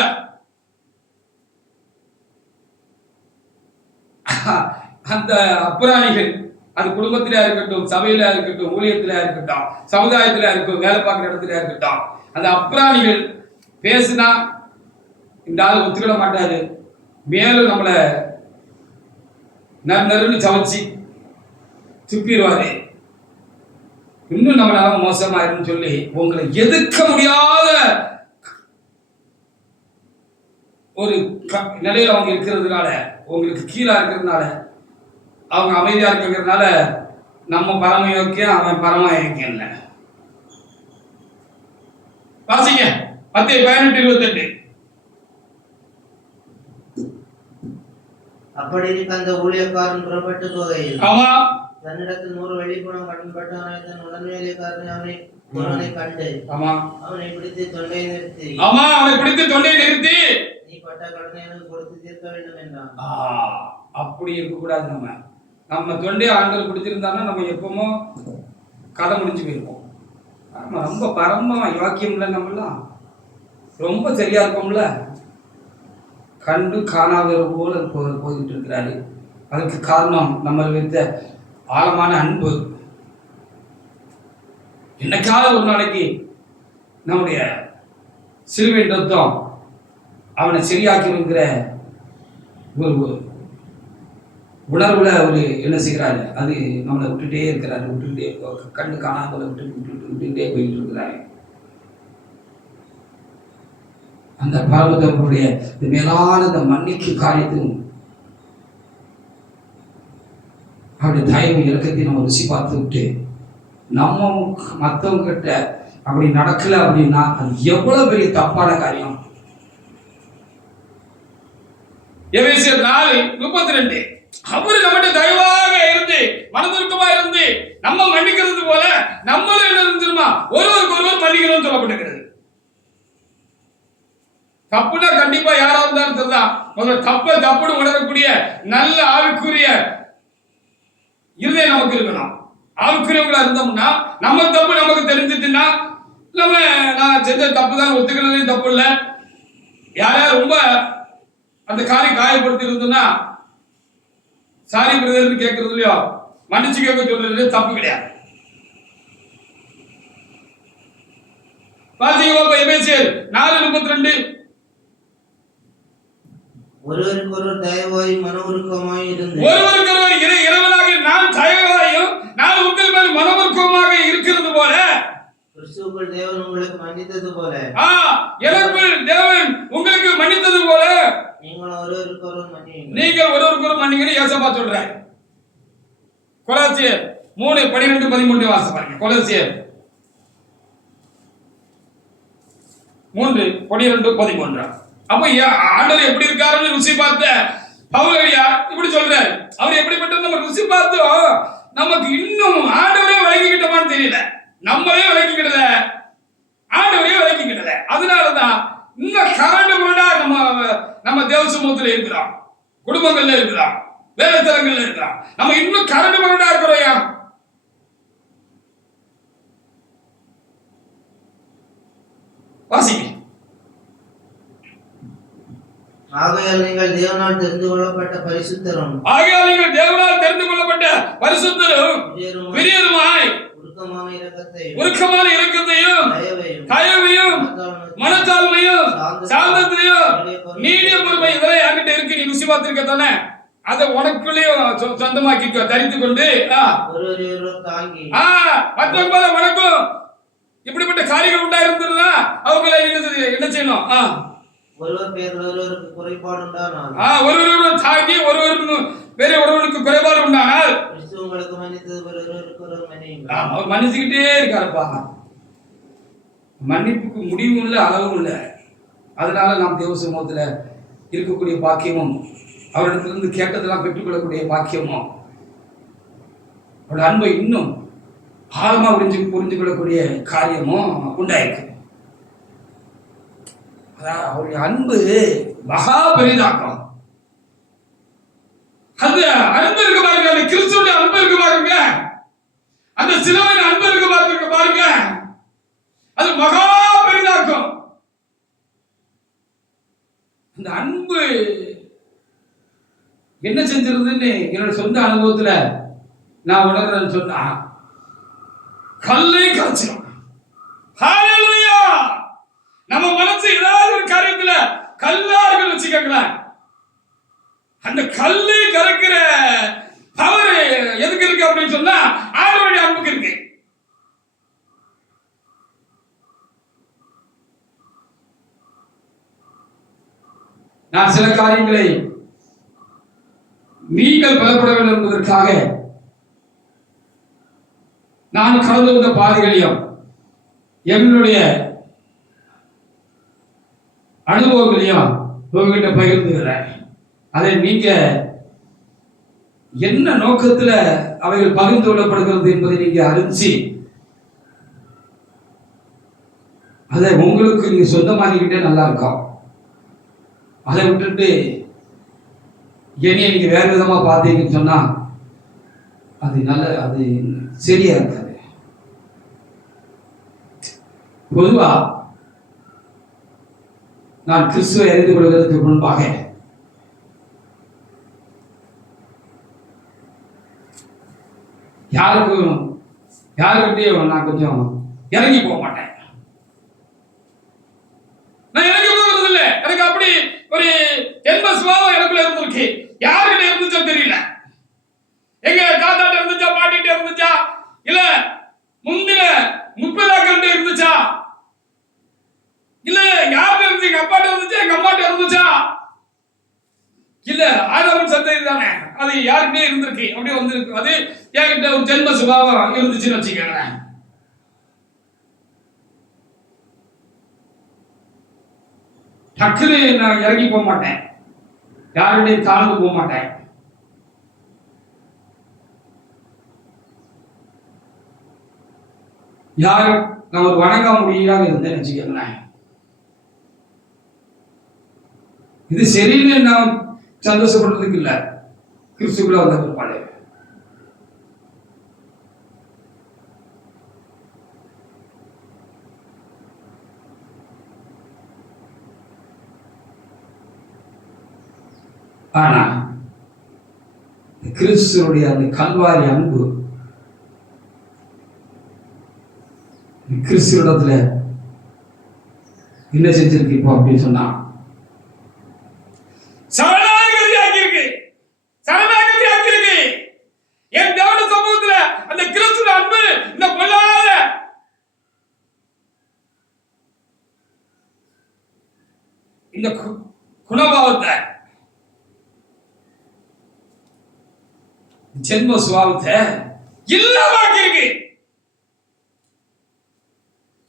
அந்த அப்புராணிகள், அது குடும்பத்தில இருக்கட்டும், சபையில இருக்கட்டும், ஊழியத்தில இருக்கட்டும், சமுதாயத்தில இருக்கட்டும், வேலை பார்க்கிற இடத்துல இருக்கட்டும், அந்த அப்புராணிகள் பேசினா இந்த ஆள் ஒத்துக்கிட மாட்டாரு, மேலும் நம்மளை நறுன்னு சமைச்சு துப்பிடுவாரு. இன்னும் நம்ம நிலைமை மோசமாயிருன்னு சொல்லி உங்களை எதிர்க்க முடியாத ஒரு நிலையில அவங்க இருக்கிறதுனால, உங்களுக்கு கீழே இருக்கிறதுனால, அவங்க அமைதியா இருக்கிறதுனால நம்ம பரம யோக்கியம், அவன் பரம யோக்கியம் இல்லை. வாசிங்க மத்தேயு 18:28. அப்படி இருக்க அந்த ஊழியக்காரன் புறப்பட்டு போகையில் ஆமா தன்னிடத்தில் 100 வெள்ளிப்பணம் கடன்பட்டவனை தன் உடன் வேலைக்காரனை ஒருவனை கண்டு ஆமா அவனை பிடித்து தொண்டையை நிறுத்தி நீ பட்ட கடனை எனக்கு கொடுத்து தீர்க்க வேண்டும் என்றான். அப்படி இருக்கக்கூடாது. நம்ம தொண்டையை ஆண்கள் பிடிச்சிருந்தாங்கன்னா நம்ம எப்பவுமோ கதை முடிஞ்சு போயிருப்போம். நம்ம ரொம்ப பரம யோக்கியம் இல்லை, நம்மளாம் ரொம்ப சரியா இருக்கோம்ல. கண்டு காணாத போல போய்கிட்டு இருக்கிறாரு. அதுக்கு காரணம் நம்ம வைத்த ஆழமான அன்பு. என்னைக்காவது ஒரு நாளைக்கு நம்முடைய சிலுவை ரத்தம் அவனை சரியாக்கிங்கிற ஒரு உணர்வுல ஒரு என்ன செய்கிறாரு, அது நம்மளை விட்டுட்டே இருக்கிறாரு. கண்ணு காணாத விட்டுட்டே போயிட்டு இருக்கிறாரு. அந்த பரமதனுடைய மேலான இந்த மன்னிக்கு காரியத்தையும் அவருடைய தயவு இறக்கத்தை நம்ம ருசி பார்த்து விட்டு நம்ம மற்றவங்க கிட்ட அப்படி நடக்கல அப்படின்னா அது எவ்வளவு பெரிய தப்பான காரியம். எபேசியர் 4:32 அவரு நம்மகிட்ட தயவாக இருந்து மனதுருக்கமா இருந்து நம்ம மன்னிக்கிறது போல நம்மளும் என்ன இருந்துருமா ஒருவருக்கு ஒருவர் மன்னிக்கணும்னு சொல்லப்பட்டிருக்கிறது. தப்புனா கண்டிப்பா யாரா இருந்தாலும் சரிதான், முதல்ல தப்புன்னு உணரக்கூடிய நல்ல ஆவிக்குரிய இருதயம் நமக்கு இருக்கணும். ஆவிக்குரியவங்களா இருந்தோம்னா நம்ம தப்பு நமக்கு தெரிஞ்சிச்சுன்னா நான் செஞ்ச தப்பு தான் ஒத்துக்கிறதுலையும் தப்பு இல்லை. யாரையா ரொம்ப அந்த காரியம் காயப்படுத்தி இருந்தோம்னா சாரி பிரதர்னு கேட்கறதுலையோ மன்னிச்சு கேட்க சொல்றது தப்பு கிடையாது. பாத்தீங்களா எபேசியர் 4:32 ஒருவருக்கொருவர் தயவாயும் மனவுருக்கமாய் இருந்து ஒருவருக்கொருவர் இறைவனாக நான் தயவாயும் நான் உங்கள் மேல் மனவுருக்கமாக இருக்கிறது போல கிறிஸ்துவுக்குள் தேவன் உங்களுக்கு மன்னித்தது போல எனக்குள் தேவன் உங்களுக்கு மன்னித்தது போல நீங்கள் ஒருவருக்கொருவர் மன்னிங்கன்னு ஏசப்பா சொல்றார். கொலோசியர் 3:12-13 வாசி பாருங்க. கொலோசியர் 3:12-13. அப்ப ஆண்டவர் எப்படி இருக்காருன்னு ருசி பார்த்த பவுலடியா இப்படி சொல்றாரு. அவர் எப்படிப்பட்ட நம்ம ருசி பார்த்தோம், நமக்கு இன்னும் ஆண்டவரே விளக்கிக்கிட்டோமான்னு தெரியல. நம்மளே விளக்கிக்கிடல, ஆண்டவரே விளக்கிக்கிடல. அதனாலதான் இன்னும் கரண்டு முரடா நம்ம தேவ சமூகத்துல இருக்கிறோம், குடும்பங்கள்ல இருக்கிறோம், வேலைத்தலங்கள்ல இருக்கிறோம். நம்ம இன்னும் கரண்டு முரடா இருக்கிறோம். வாசிங்க. ஆகையால் நீங்கள் தேவனால் தெரிந்து கொள்ளப்பட்ட பரிசுத்தரும் பிரியருமாய் உருக்கமான இரக்கத்தையும் தயவையும் மனத்தாழ்மையும் சாந்தத்தையும் நீடிய பொறுமை இதெல்லாம் என்கிட்ட இருக்கு. நீ ருசி பார்த்திருக்க தானே, அதை உனக்குள்ளேயும் சொந்தமாக்கிக்கோ, தரித்து கொண்டு மற்றவங்க போல உனக்கும் இப்படிப்பட்ட காரியங்கள் உண்டா இருந்ததுன்னா அவங்களை என்ன செய்யணும்? ஒருவர் பேரில் ஒருவருக்கு குறைபாடு உண்டானால் ஒருவருக்கு தாங்கி ஒருவருக்கு குறைபாடு உண்டானால் உங்களுக்கு மன்னித்தது ஒருவருக்கு ஒருவர் மன்னியுங்கள். அவர் மன்னிச்சுக்கிட்டே இருக்காருப்பா. மன்னிப்புக்கு முடிவும் இல்லை, அளவும் இல்லை. அதனால நாம் தேவ சமூகத்துல இருக்கக்கூடிய பாக்கியமும் அவரிடத்திலிருந்து கேட்டதெல்லாம் பெற்றுக்கொள்ளக்கூடிய பாக்கியமும் அவருடைய அன்பை இன்னும் ஆழமா புரிஞ்சு கொள்ளக்கூடிய காரியமும் உண்டாயிருக்கு. அதான் அவருடைய அன்பு மகா பெரிதாக்கம். அந்த அன்பு இருக்கு பாருங்க, அந்த கிறிஸ்துவுடைய அன்பு இருக்கு பாருங்க, அந்த சிலுவையின் அன்பு இருக்கு பாருங்க, அது மகா பெரிதாக்கம். அந்த அன்பு என்ன செஞ்சிருதுன்னு என்னோட சொந்த அனுபவத்துல நான் உணர்றேன்னு சொன்னா கல்லை கரைச்சிடும். ஹல்லேலூயா. நம்ம மனசு ஏதாவது ஒரு காரியத்துல கல்லா இருக்குன்னு வச்சுக்கோங்களேன், அந்த கல்லை கரைக்கிற பவர் எதுக்கு இருக்கு? இருக்கு அப்படின்னு சொன்னா ஆண்டவருடைய அன்புக்கு இருக்கு. நான் சில காரியங்களை நீங்கள் பலப்பட வேண்டும் என்பதற்காக நான் கடந்து வந்த பாதைகளையும் எங்களுடைய அனுபவங்களையும் உங்ககிட்ட பகிர்ந்துகிறேன். அதை நீங்க என்ன நோக்கத்துல அவைகள் பகிர்ந்து கொள்ளப்படுகிறது என்பதை நீங்க அறிஞ்சு அதை உங்களுக்கு நீங்க சொந்தமாக்கிக்கிட்டே நல்லா இருக்கும். அதை விட்டுட்டு என்னைய நீங்க வேற விதமா பார்த்தீங்கன்னு சொன்னா அது சரியா இருக்காது. பொதுவா நான் கிறிஸ்துவை அறிந்து கொள்வதற்கு முன்பாக யாருக்கிட்டையும் நான் கொஞ்சம் இறங்கி போக மாட்டேன். நான் இறங்கி போகிறது இல்லை. எனக்கு அப்படி ஒரு ஜென்ம சுபாவம் எனக்குள்ள இருந்திருக்கு. யாருக்கிட்ட இருந்துச்சோ தெரியல. எங்க தாத்தாட்ட இருந்துச்சா, பாட்டிட்ட இருந்துச்சா, இல்ல முந்தின 30 ஆட்கள்கிட்ட இருந்துச்சா, இல்ல யார்கிட்ட இருந்துச்சு? எங்க அப்பாட்ட இருந்துச்சா, எங்க அம்மாட்ட இருந்துச்சா, இல்ல ஆதாமின் சந்ததி தானே, அது யாருக்கிட்டே இருந்திருக்கு. அப்படி வந்திருக்கு. அது என்கிட்ட ஒரு ஜென்ம சுபாவம் இருந்துச்சுன்னு வச்சுக்கோங்க. டக்குன்னு நான் இறங்கி போக மாட்டேன். யாருடைய தாழ்ந்து போக மாட்டேன். யாரும் நான் ஒரு வணங்க முடியாத இருந்தேன்னு வச்சுக்கோங்களேன். இது சரின்னு நான் சந்தோஷப்படுறதுக்கு இல்ல, கிறிஸ்துக்குள்ள வந்த பிற்பாடு. ஆனா கிறிஸ்துவனுடைய அந்த கல்வாரி அன்பு கிறிஸ்துவனிடத்துல என்ன செஞ்சிருக்கு இப்போ அப்படின்னு சொன்னா சரணாகதி ஆக்கியிருக்கு. சரணாகதி ஆக்கியிருக்கு. என் தேவனுடைய சமூகத்துல அந்த கிறிஸ்துவ அன்பு இந்த பொல்லாத இந்த குணபாவத்தை ஜென்ம சுபாவத்தை இல்லாமக்கிருக்கு.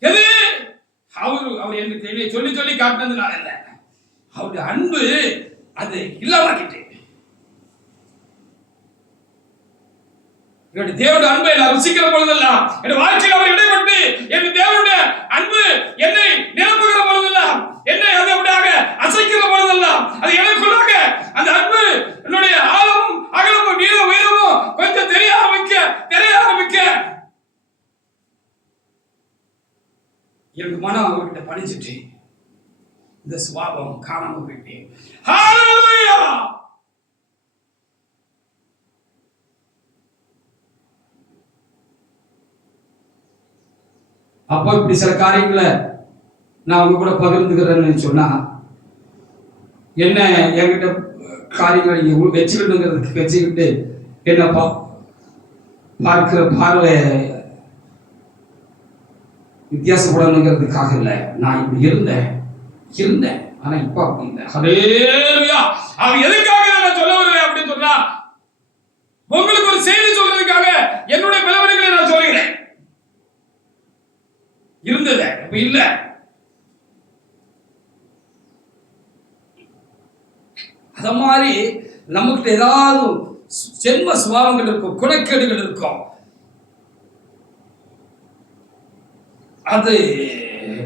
எது அவர் எனக்கு சொல்லி சொல்லி காட்டினதுனால இல்ல, அவருடைய அன்பு அது இல்லாமக்கிட்டு. என்னுடைய தேவனுடைய அன்பை நான் ருசிக்கிற பொழுதெல்லாம், என் வாழ்க்கையில் அவர் இடைப்பட்டு என் தேவனுடைய அன்பு என்னை நிரப்புகிற பொழுதெல்லாம், என்னை அது அப்படியாக அசைக்கிற பொழுதெல்லாம், அது எனக்குள்ளாக அந்த அன்பு என்னுடைய ஆழமும் அகலமும் நீள உயரமும் கொஞ்சம் தெரிய ஆரம்பிக்க எனக்கு மனம் அவர்கிட்ட பணிச்சிட்டு இந்த சுபாவம் காணாம போயிட்டு. ஹல்லேலூயா. அப்போ இப்படி சில காரியங்களை நான் உங்க கூட பகிர்ந்துக்கிறேன்னு சொன்னா என்ன என்கிட்ட காரியங்களை நீங்க வச்சுக்கிட்டு என்ன பார்க்கிற பார்வை வித்தியாசப்படணுங்கிறதுக்காக இல்லை. நான் இப்படி இருந்தேன் ஆனா இப்ப அப்படி இல்லை. ஹல்லேலூயா. அது எதுக்காக நான் சொல்ல வரல அப்படின்னு சொன்னா, உங்களுக்கு ஒரு செய்தி சொல்றதுக்காக என்னுடைய பலவீனங்களை நான் சொல்கிறேன். இருந்தது இப்ப இல்ல. அத மாதிரி நமக்கு ஏதாவது ஜென்ம சுபாவங்கள் இருக்கும், குணக்கேடுகள் இருக்கும். அது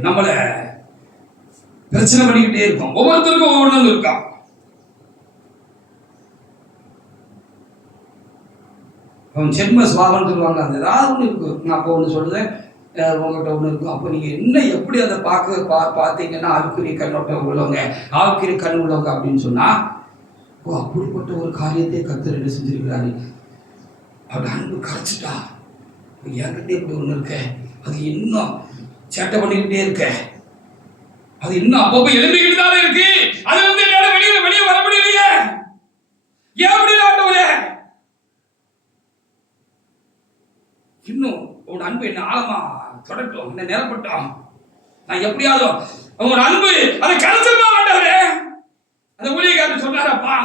நம்மள பிரச்சனை பண்ணிக்கிட்டே இருக்கும். ஒவ்வொருத்தருக்கும் ஒவ்வொன்றும் இருக்கும். ஜென்ம சுபாவம் சொல்லுவாங்க. அது ஏதாவது ஒன்று இருக்கும். நான் அப்போ ஒன்று சொல்லுறேன், உங்கள்கிட்ட ஒன்று இருக்கும். அப்போ நீங்கள் என்ன எப்படி அதை பார்த்தீங்கன்னா ஆவிக்குரிய கண்ணோட்டம் உள்ளவங்க, ஆவிக்குரிய கண் உள்ளவங்க அப்படின்னு சொன்னால், ஓ அப்படிப்பட்ட ஒரு காரியத்தை கர்த்தர் என்ன செஞ்சிருக்கிறாரு, அப்படி அன்பு கரைச்சிட்டா. என்கிட்ட இப்படி ஒன்று இருக்க, அது இன்னும் சேட்டை பண்ணிக்கிட்டே இருக்க, அது இன்னும் அப்பப்போ எழுதிக்கிட்டு தானே இருக்கு. அது வந்து என்னால வெளியே வர முடியலையே. ஏன் அப்படி ஆண்டவரே? அன்பு என்ன ஆழமா தொடட்டும், என்ன நிரப்பட்டும். நான் எப்படியாவது உங்களோட அன்பு அதை கரைச்சிருமா ஆண்டவரே. அந்த ஊழியக்காரர் சொன்னாரப்பா,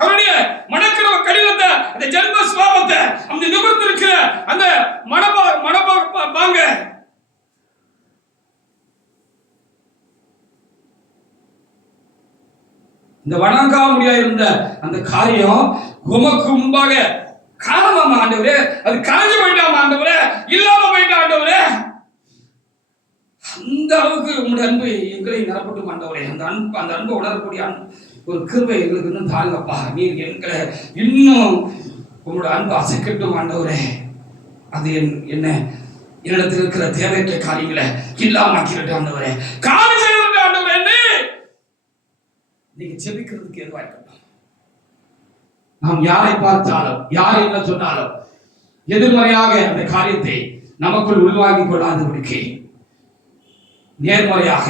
அவருடைய மணக்கிற கடிதத்தை, அந்த ஜென்ம சுபாவத்தை, அந்த நிமிர்ந்து இருக்கிற அந்த மனப்பாங்க இந்த வணங்கா முடியா இருந்த அந்த காரியம் உமக்கு முன்பாக காரணமா ஆண்டவரே, அது கரைஞ்சு போயிட்டாமா ஆண்டவரே, இல்லாம போயிட்டா ஆண்டவரே. அந்த அளவுக்கு உங்களுடைய அன்பு எங்களை நிரப்பட்டும் ஆண்டவரே. அந்த அன்பை உணரக்கூடிய ஒரு கிருபை எங்களுக்கு இன்னும் தாங்கப்பா. நீர் எங்களை இன்னும் உங்களோட அன்பு அசைக்கட்டும் ஆண்டவரே. அது என்னிடத்தில் இருக்கிற தேவையற்ற காரியங்களை இல்லாமக்கிட்டு ஆண்டவரே, காரியம் செய்யறது ஆண்டவரே. நீங்க செபிக்கிறதுக்கு எதுவா இருக்கட்டும். நாம் யாரை பார்த்தாலும், யார் என்ன சொன்னாலும் எதிர்மறையாக அந்த காரியத்தை நமக்குள் உள்வாங்கி கொள்ளாதபடிக்கு நேர்மறையாக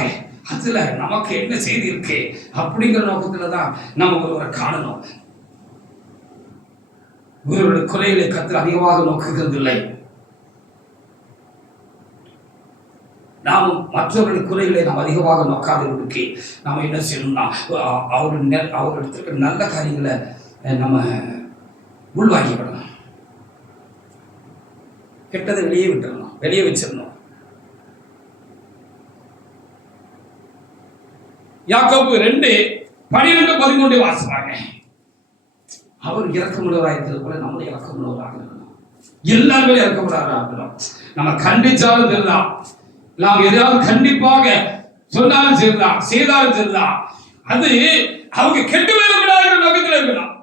அதுல நமக்கு என்ன செய்தி இருக்கு அப்படிங்கிற நோக்கத்துலதான் நம்ம ஒருவரை காணணும். ஒருவருடைய குறைகளை கர்த்தர் அதிகமாக நோக்குகிறது இல்லை. நாம் மற்றவர்களுடைய குறைகளை நாம் அதிகமாக நோக்காதபடிக்கு நாம் என்ன செய்யணும்னா அவரிடத்திற்கு நல்ல காரியங்களை நம்ம உள்வாங்கி விடணும். கெட்டதை வெளியே விட்டுறணும், வெளியே வச்சிடணும். யாக்கோபு 2:12-13 வாசிப்பாங்க. அவர் இரக்கமுள்ளவராக இருக்கிறது போல நம்மளும் இரக்கமுள்ளவராக இருக்கணும். எல்லாருமே இரக்கமுள்ளவராக இருக்கணும். நம்ம கண்டிச்சாலும் சரிதான், நாம் எதாவது கண்டிப்பாக சொன்னாலும் சரிதான், செய்தாலும் சரிதான், அது அவங்க கெட்டு போயிடக்கூடாது நோக்கத்தில் இருக்கணும்.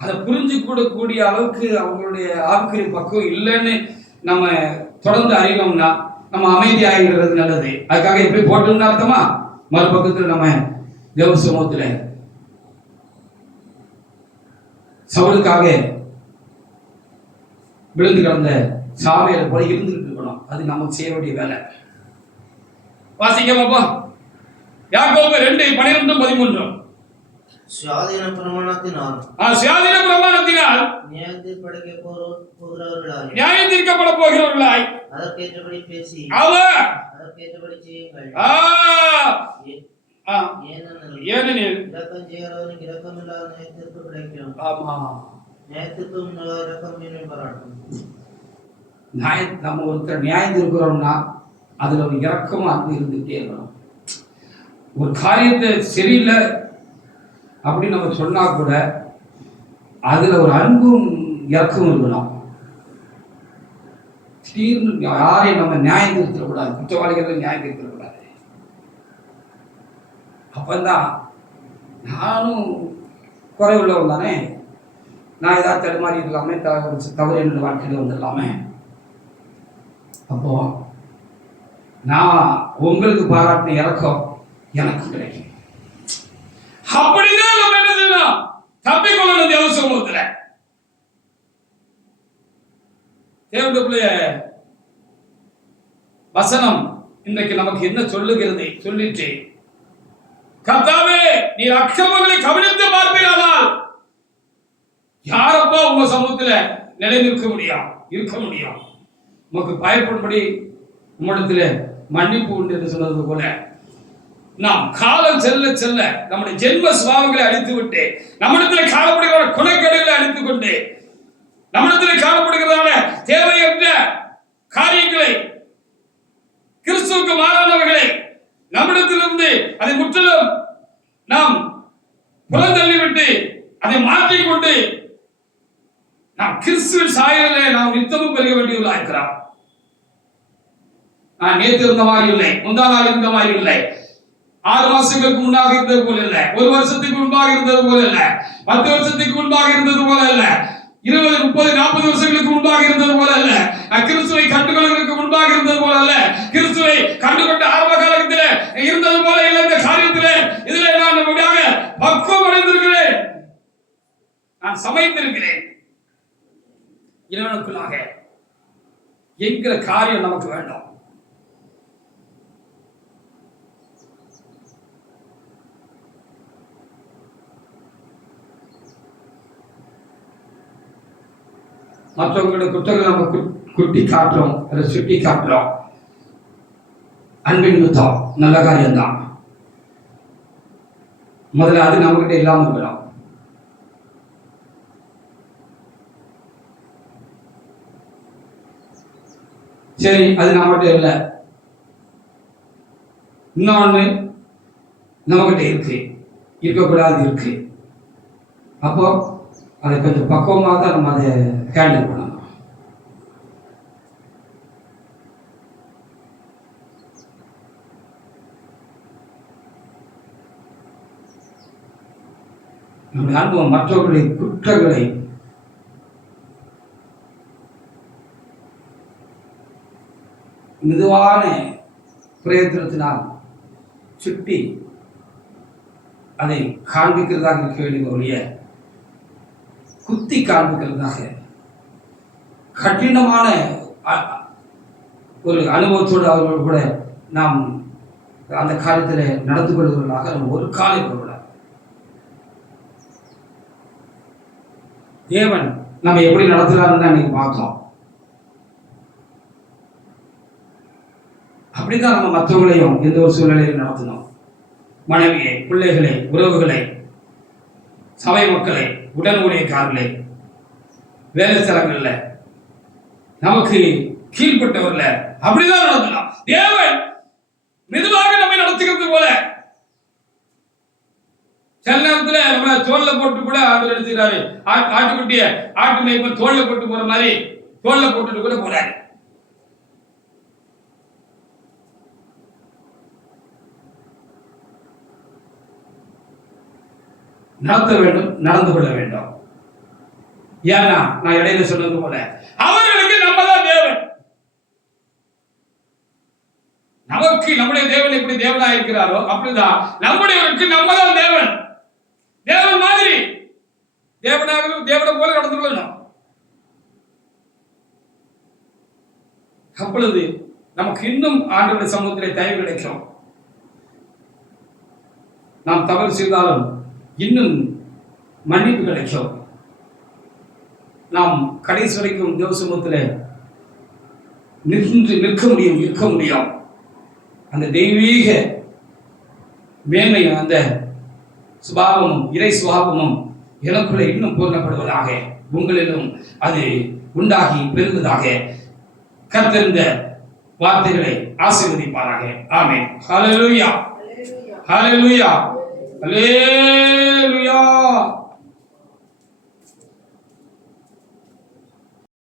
அதை புரிஞ்சு கூடக்கூடிய அளவுக்கு அவங்களுடைய ஆவிக்குரிய பக்குவம் இல்லைன்னு நம்ம தொடர்ந்து அறியணும்னா நம்ம அமைதியாகிறது நல்லது. அதுக்காக எப்படி போட்டோம்னு அர்த்தமா, மறுபக்கத்தில் நம்ம தேவ சமூகத்தில் சவுலுக்காக விழுந்து கிடந்த சாவையில போல இருந்துட்டு இருக்கணும். அது நமக்கு செய்ய வேண்டிய வேலை. வாசிங்க பாப்பா, யாக்கோபு 2:12-13. சுயாதீன பிரமாணத்தினால் நியாயம் தீர்க்கப்பட போகிறவர்களாய் அதற்கேற்றபடி பேசி அதற்கேற்றபடி செய்யுங்கள். ஏனெனில் இரக்கம் செய்கிறவனுக்கு இரக்கம் இல்லாத நியாயத்திற்கு கிடைக்கும். ஆமா, நியாயத்திற்கு இரக்கம் பாராட்டும். நம்ம ஒருத்தர் நியாயம் இருக்கிறோம்னா அதுல ஒரு இரக்கமும் அன்பு இருந்துகிட்டே இருக்கணும். ஒரு காரியத்தை சரியில்லை அப்படி நம்ம சொன்னா கூட அதுல ஒரு அன்பும் இறக்கமும் இருக்கணும். திடீர்னு யாரையும் நம்ம நியாயம் திருத்தக்கூடாது, குற்றவாளிகளை நியாயம் திருத்தக்கூடாது. அப்பந்தான் நானும் குறை உள்ளவன் தானே, நான் ஏதாவது தடுமாறி இருக்கலாமே, தவறு என்னோட வாழ்க்கையில் வந்துடலாமே. அப்போ நான் உங்களுக்கு பாராட்டின இறக்கம் எனக்கு கிடைக்கும். அப்படிதான் நம்ம என்ன செய்யணும், தப்பிக்கொள்ளணும் தேவ சமூகத்துல. தேவனுடைய வசனம் இன்றைக்கு நமக்கு என்ன சொல்லுகிறது சொல்லிட்டு, கர்த்தாவே நீர் அக்கிரமங்களை கவனித்து பார்ப்பீரானால் யாரப்பா உங்க சமூகத்துல நிலை நிற்க முடியும், இருக்க முடியும்? உமக்கு பயப்படும்படி உம்மிடத்துல மன்னிப்பு உண்டு என்று சொன்னது போல நாம் காலம் செல்ல செல்ல நம்முடைய ஜென்ம சுபாவங்களை அழித்து விட்டு நம்மிடத்தில் காணப்படுகிற குணக்கேடுகளை அழித்துக் கொண்டு நம்மிடத்தில் காணப்படுகிறதான தேவையற்ற காரியங்களை, கிறிஸ்துவுக்கு மாறானவர்களை நம்மிடத்திலிருந்து அதை முற்றிலும் நாம் புறந்தள்ளிவிட்டு அதை மாற்றிக்கொண்டு நாம் கிறிஸ்துவின் சாயலிலே நாம் நித்தமும் பெருக வேண்டியவர்களாக இருக்கிறோம். நான் நேற்று இருந்த மாதிரி இல்லை, முந்தா நாள் இருந்த மாதிரி இல்லை, 6 மாசங்களுக்கு முன்னாக இருந்தது போல இல்ல, 1 வருஷத்துக்கு முன்பாக இருந்தது போல இல்ல, 10 வருஷத்துக்கு முன்பாக இருந்தது போல இல்ல, 20, 30, 40 வருஷங்களுக்கு முன்பாக இருந்தது போல இல்ல, கிறிஸ்துவை கண்டுகொள்வதற்கு முன்பாக இருந்தது போல இல்ல, கிறிஸ்துவை கண்டுகொண்ட ஆரம்ப காலத்தில் இருந்தது போல இல்லை. இந்த காரியத்தில் இதுல நான் நம்முடைய பக்குவம் அடைந்திருக்கிறேன், நான் சமைத்திருக்கிறேன். இறைவனுக்குள்ளாக என்கிற காரியம் நமக்கு வேண்டும். மற்றவங்களோட குற்றங்களை நம்ம குட்டி காட்டுறோம், அதை சுட்டி காட்டுறோம். அன்பின் முத்தம் நல்ல காரியம்தான். முதல்ல அது நம்மகிட்ட இல்லாம இருக்கணும். சரி, அது நம்மகிட்ட இல்லை. இன்னொன்று நம்மகிட்ட இருக்கு, இருக்கக்கூடாது இருக்கு. அப்போ அதை கொஞ்சம் பக்குவமாக தான் நம்ம அதை ஹேண்டில் பண்ணணும். நம்முடைய அனுபவம் மற்றவர்களுடைய குற்றங்களை மெதுவான பிரயத்தனத்தினால் சுட்டி அதை காண்பிக்கிறதாக இருக்க வேண்டிய ஒழிய குத்தி காண்பிக்கிறதாக கடினமான ஒரு அனுபவத்தோடு அவர்கள் கூட நாம் அந்த காலத்தில் நடந்து கொள்வதாக நம்ம ஒரு காலை கொள்ளக்கூடாது. தேவன் நம்ம எப்படி நடத்துறாருன்னு தான் இன்னைக்கு பார்த்தோம். அப்படிதான் நம்ம மற்றவங்களையும் எந்த ஒரு சூழ்நிலையில் நடத்தணும். மனைவியை, பிள்ளைகளை, உறவுகளை, சபை மக்களை, உடன் ஊழியக்காரர்களை, வேலை ஸ்தலங்கள்ல நமக்கு கீழ்பட்டவர்ல அப்படிதான் நடத்தலாம். தேவன் மெதுவாக நம்மை நடத்துகிறது போல சில நேரத்துல நம்ம தோல்ல போட்டு கூட அவர் எடுத்துக்கிறாரு. ஆட்டுக்குட்டிய ஆட்டு மேய்ப்பன் தோல்ல போட்டு போற மாதிரி தோல்ல போட்டுட்டு கூட போறாரு. நடத்த வேண்டும், நடந்து கொள்ள வேண்டும். ஏன்னா நான் இடையில சொன்னது போல அவர்களுக்கு நம்ம தான் தேவன். நமக்கு நம்முடைய தேவன் எப்படி தேவனா இருக்கிறாரோ அப்படிதான் நம்முடையவருக்கு நம்ம தான் தேவன். தேவன் மாதிரி தேவனாக தேவனை போல நடந்து கொள்ளணும். அப்பொழுது நமக்கு இன்னும் ஆண்டவருடைய சமூகத்திலே தயவு கிடைக்கும். நாம் தவறு செய்தாலும் இன்னும் மன்னிப்பு கிடைக்கும். நாம் கடைசி வரைக்கும் தேவ சமூகத்தில் நிற்க முடியும், இருக்க முடியும். அந்த தெய்வீக மேன்மையும் அந்த சுபாவமும் இறை சுபாவமும் எனக்குள்ள இன்னும் பூர்ணப்படுவதாக, உங்களிலும் அது உண்டாகி பெருகுவதாக. கர்த்தர் இந்த வார்த்தைகளை ஆசீர்வதிப்பாராக. ஆமென். ஹல்லேலூயா, ஹல்லேலூயா, ஹல்லேலூயா.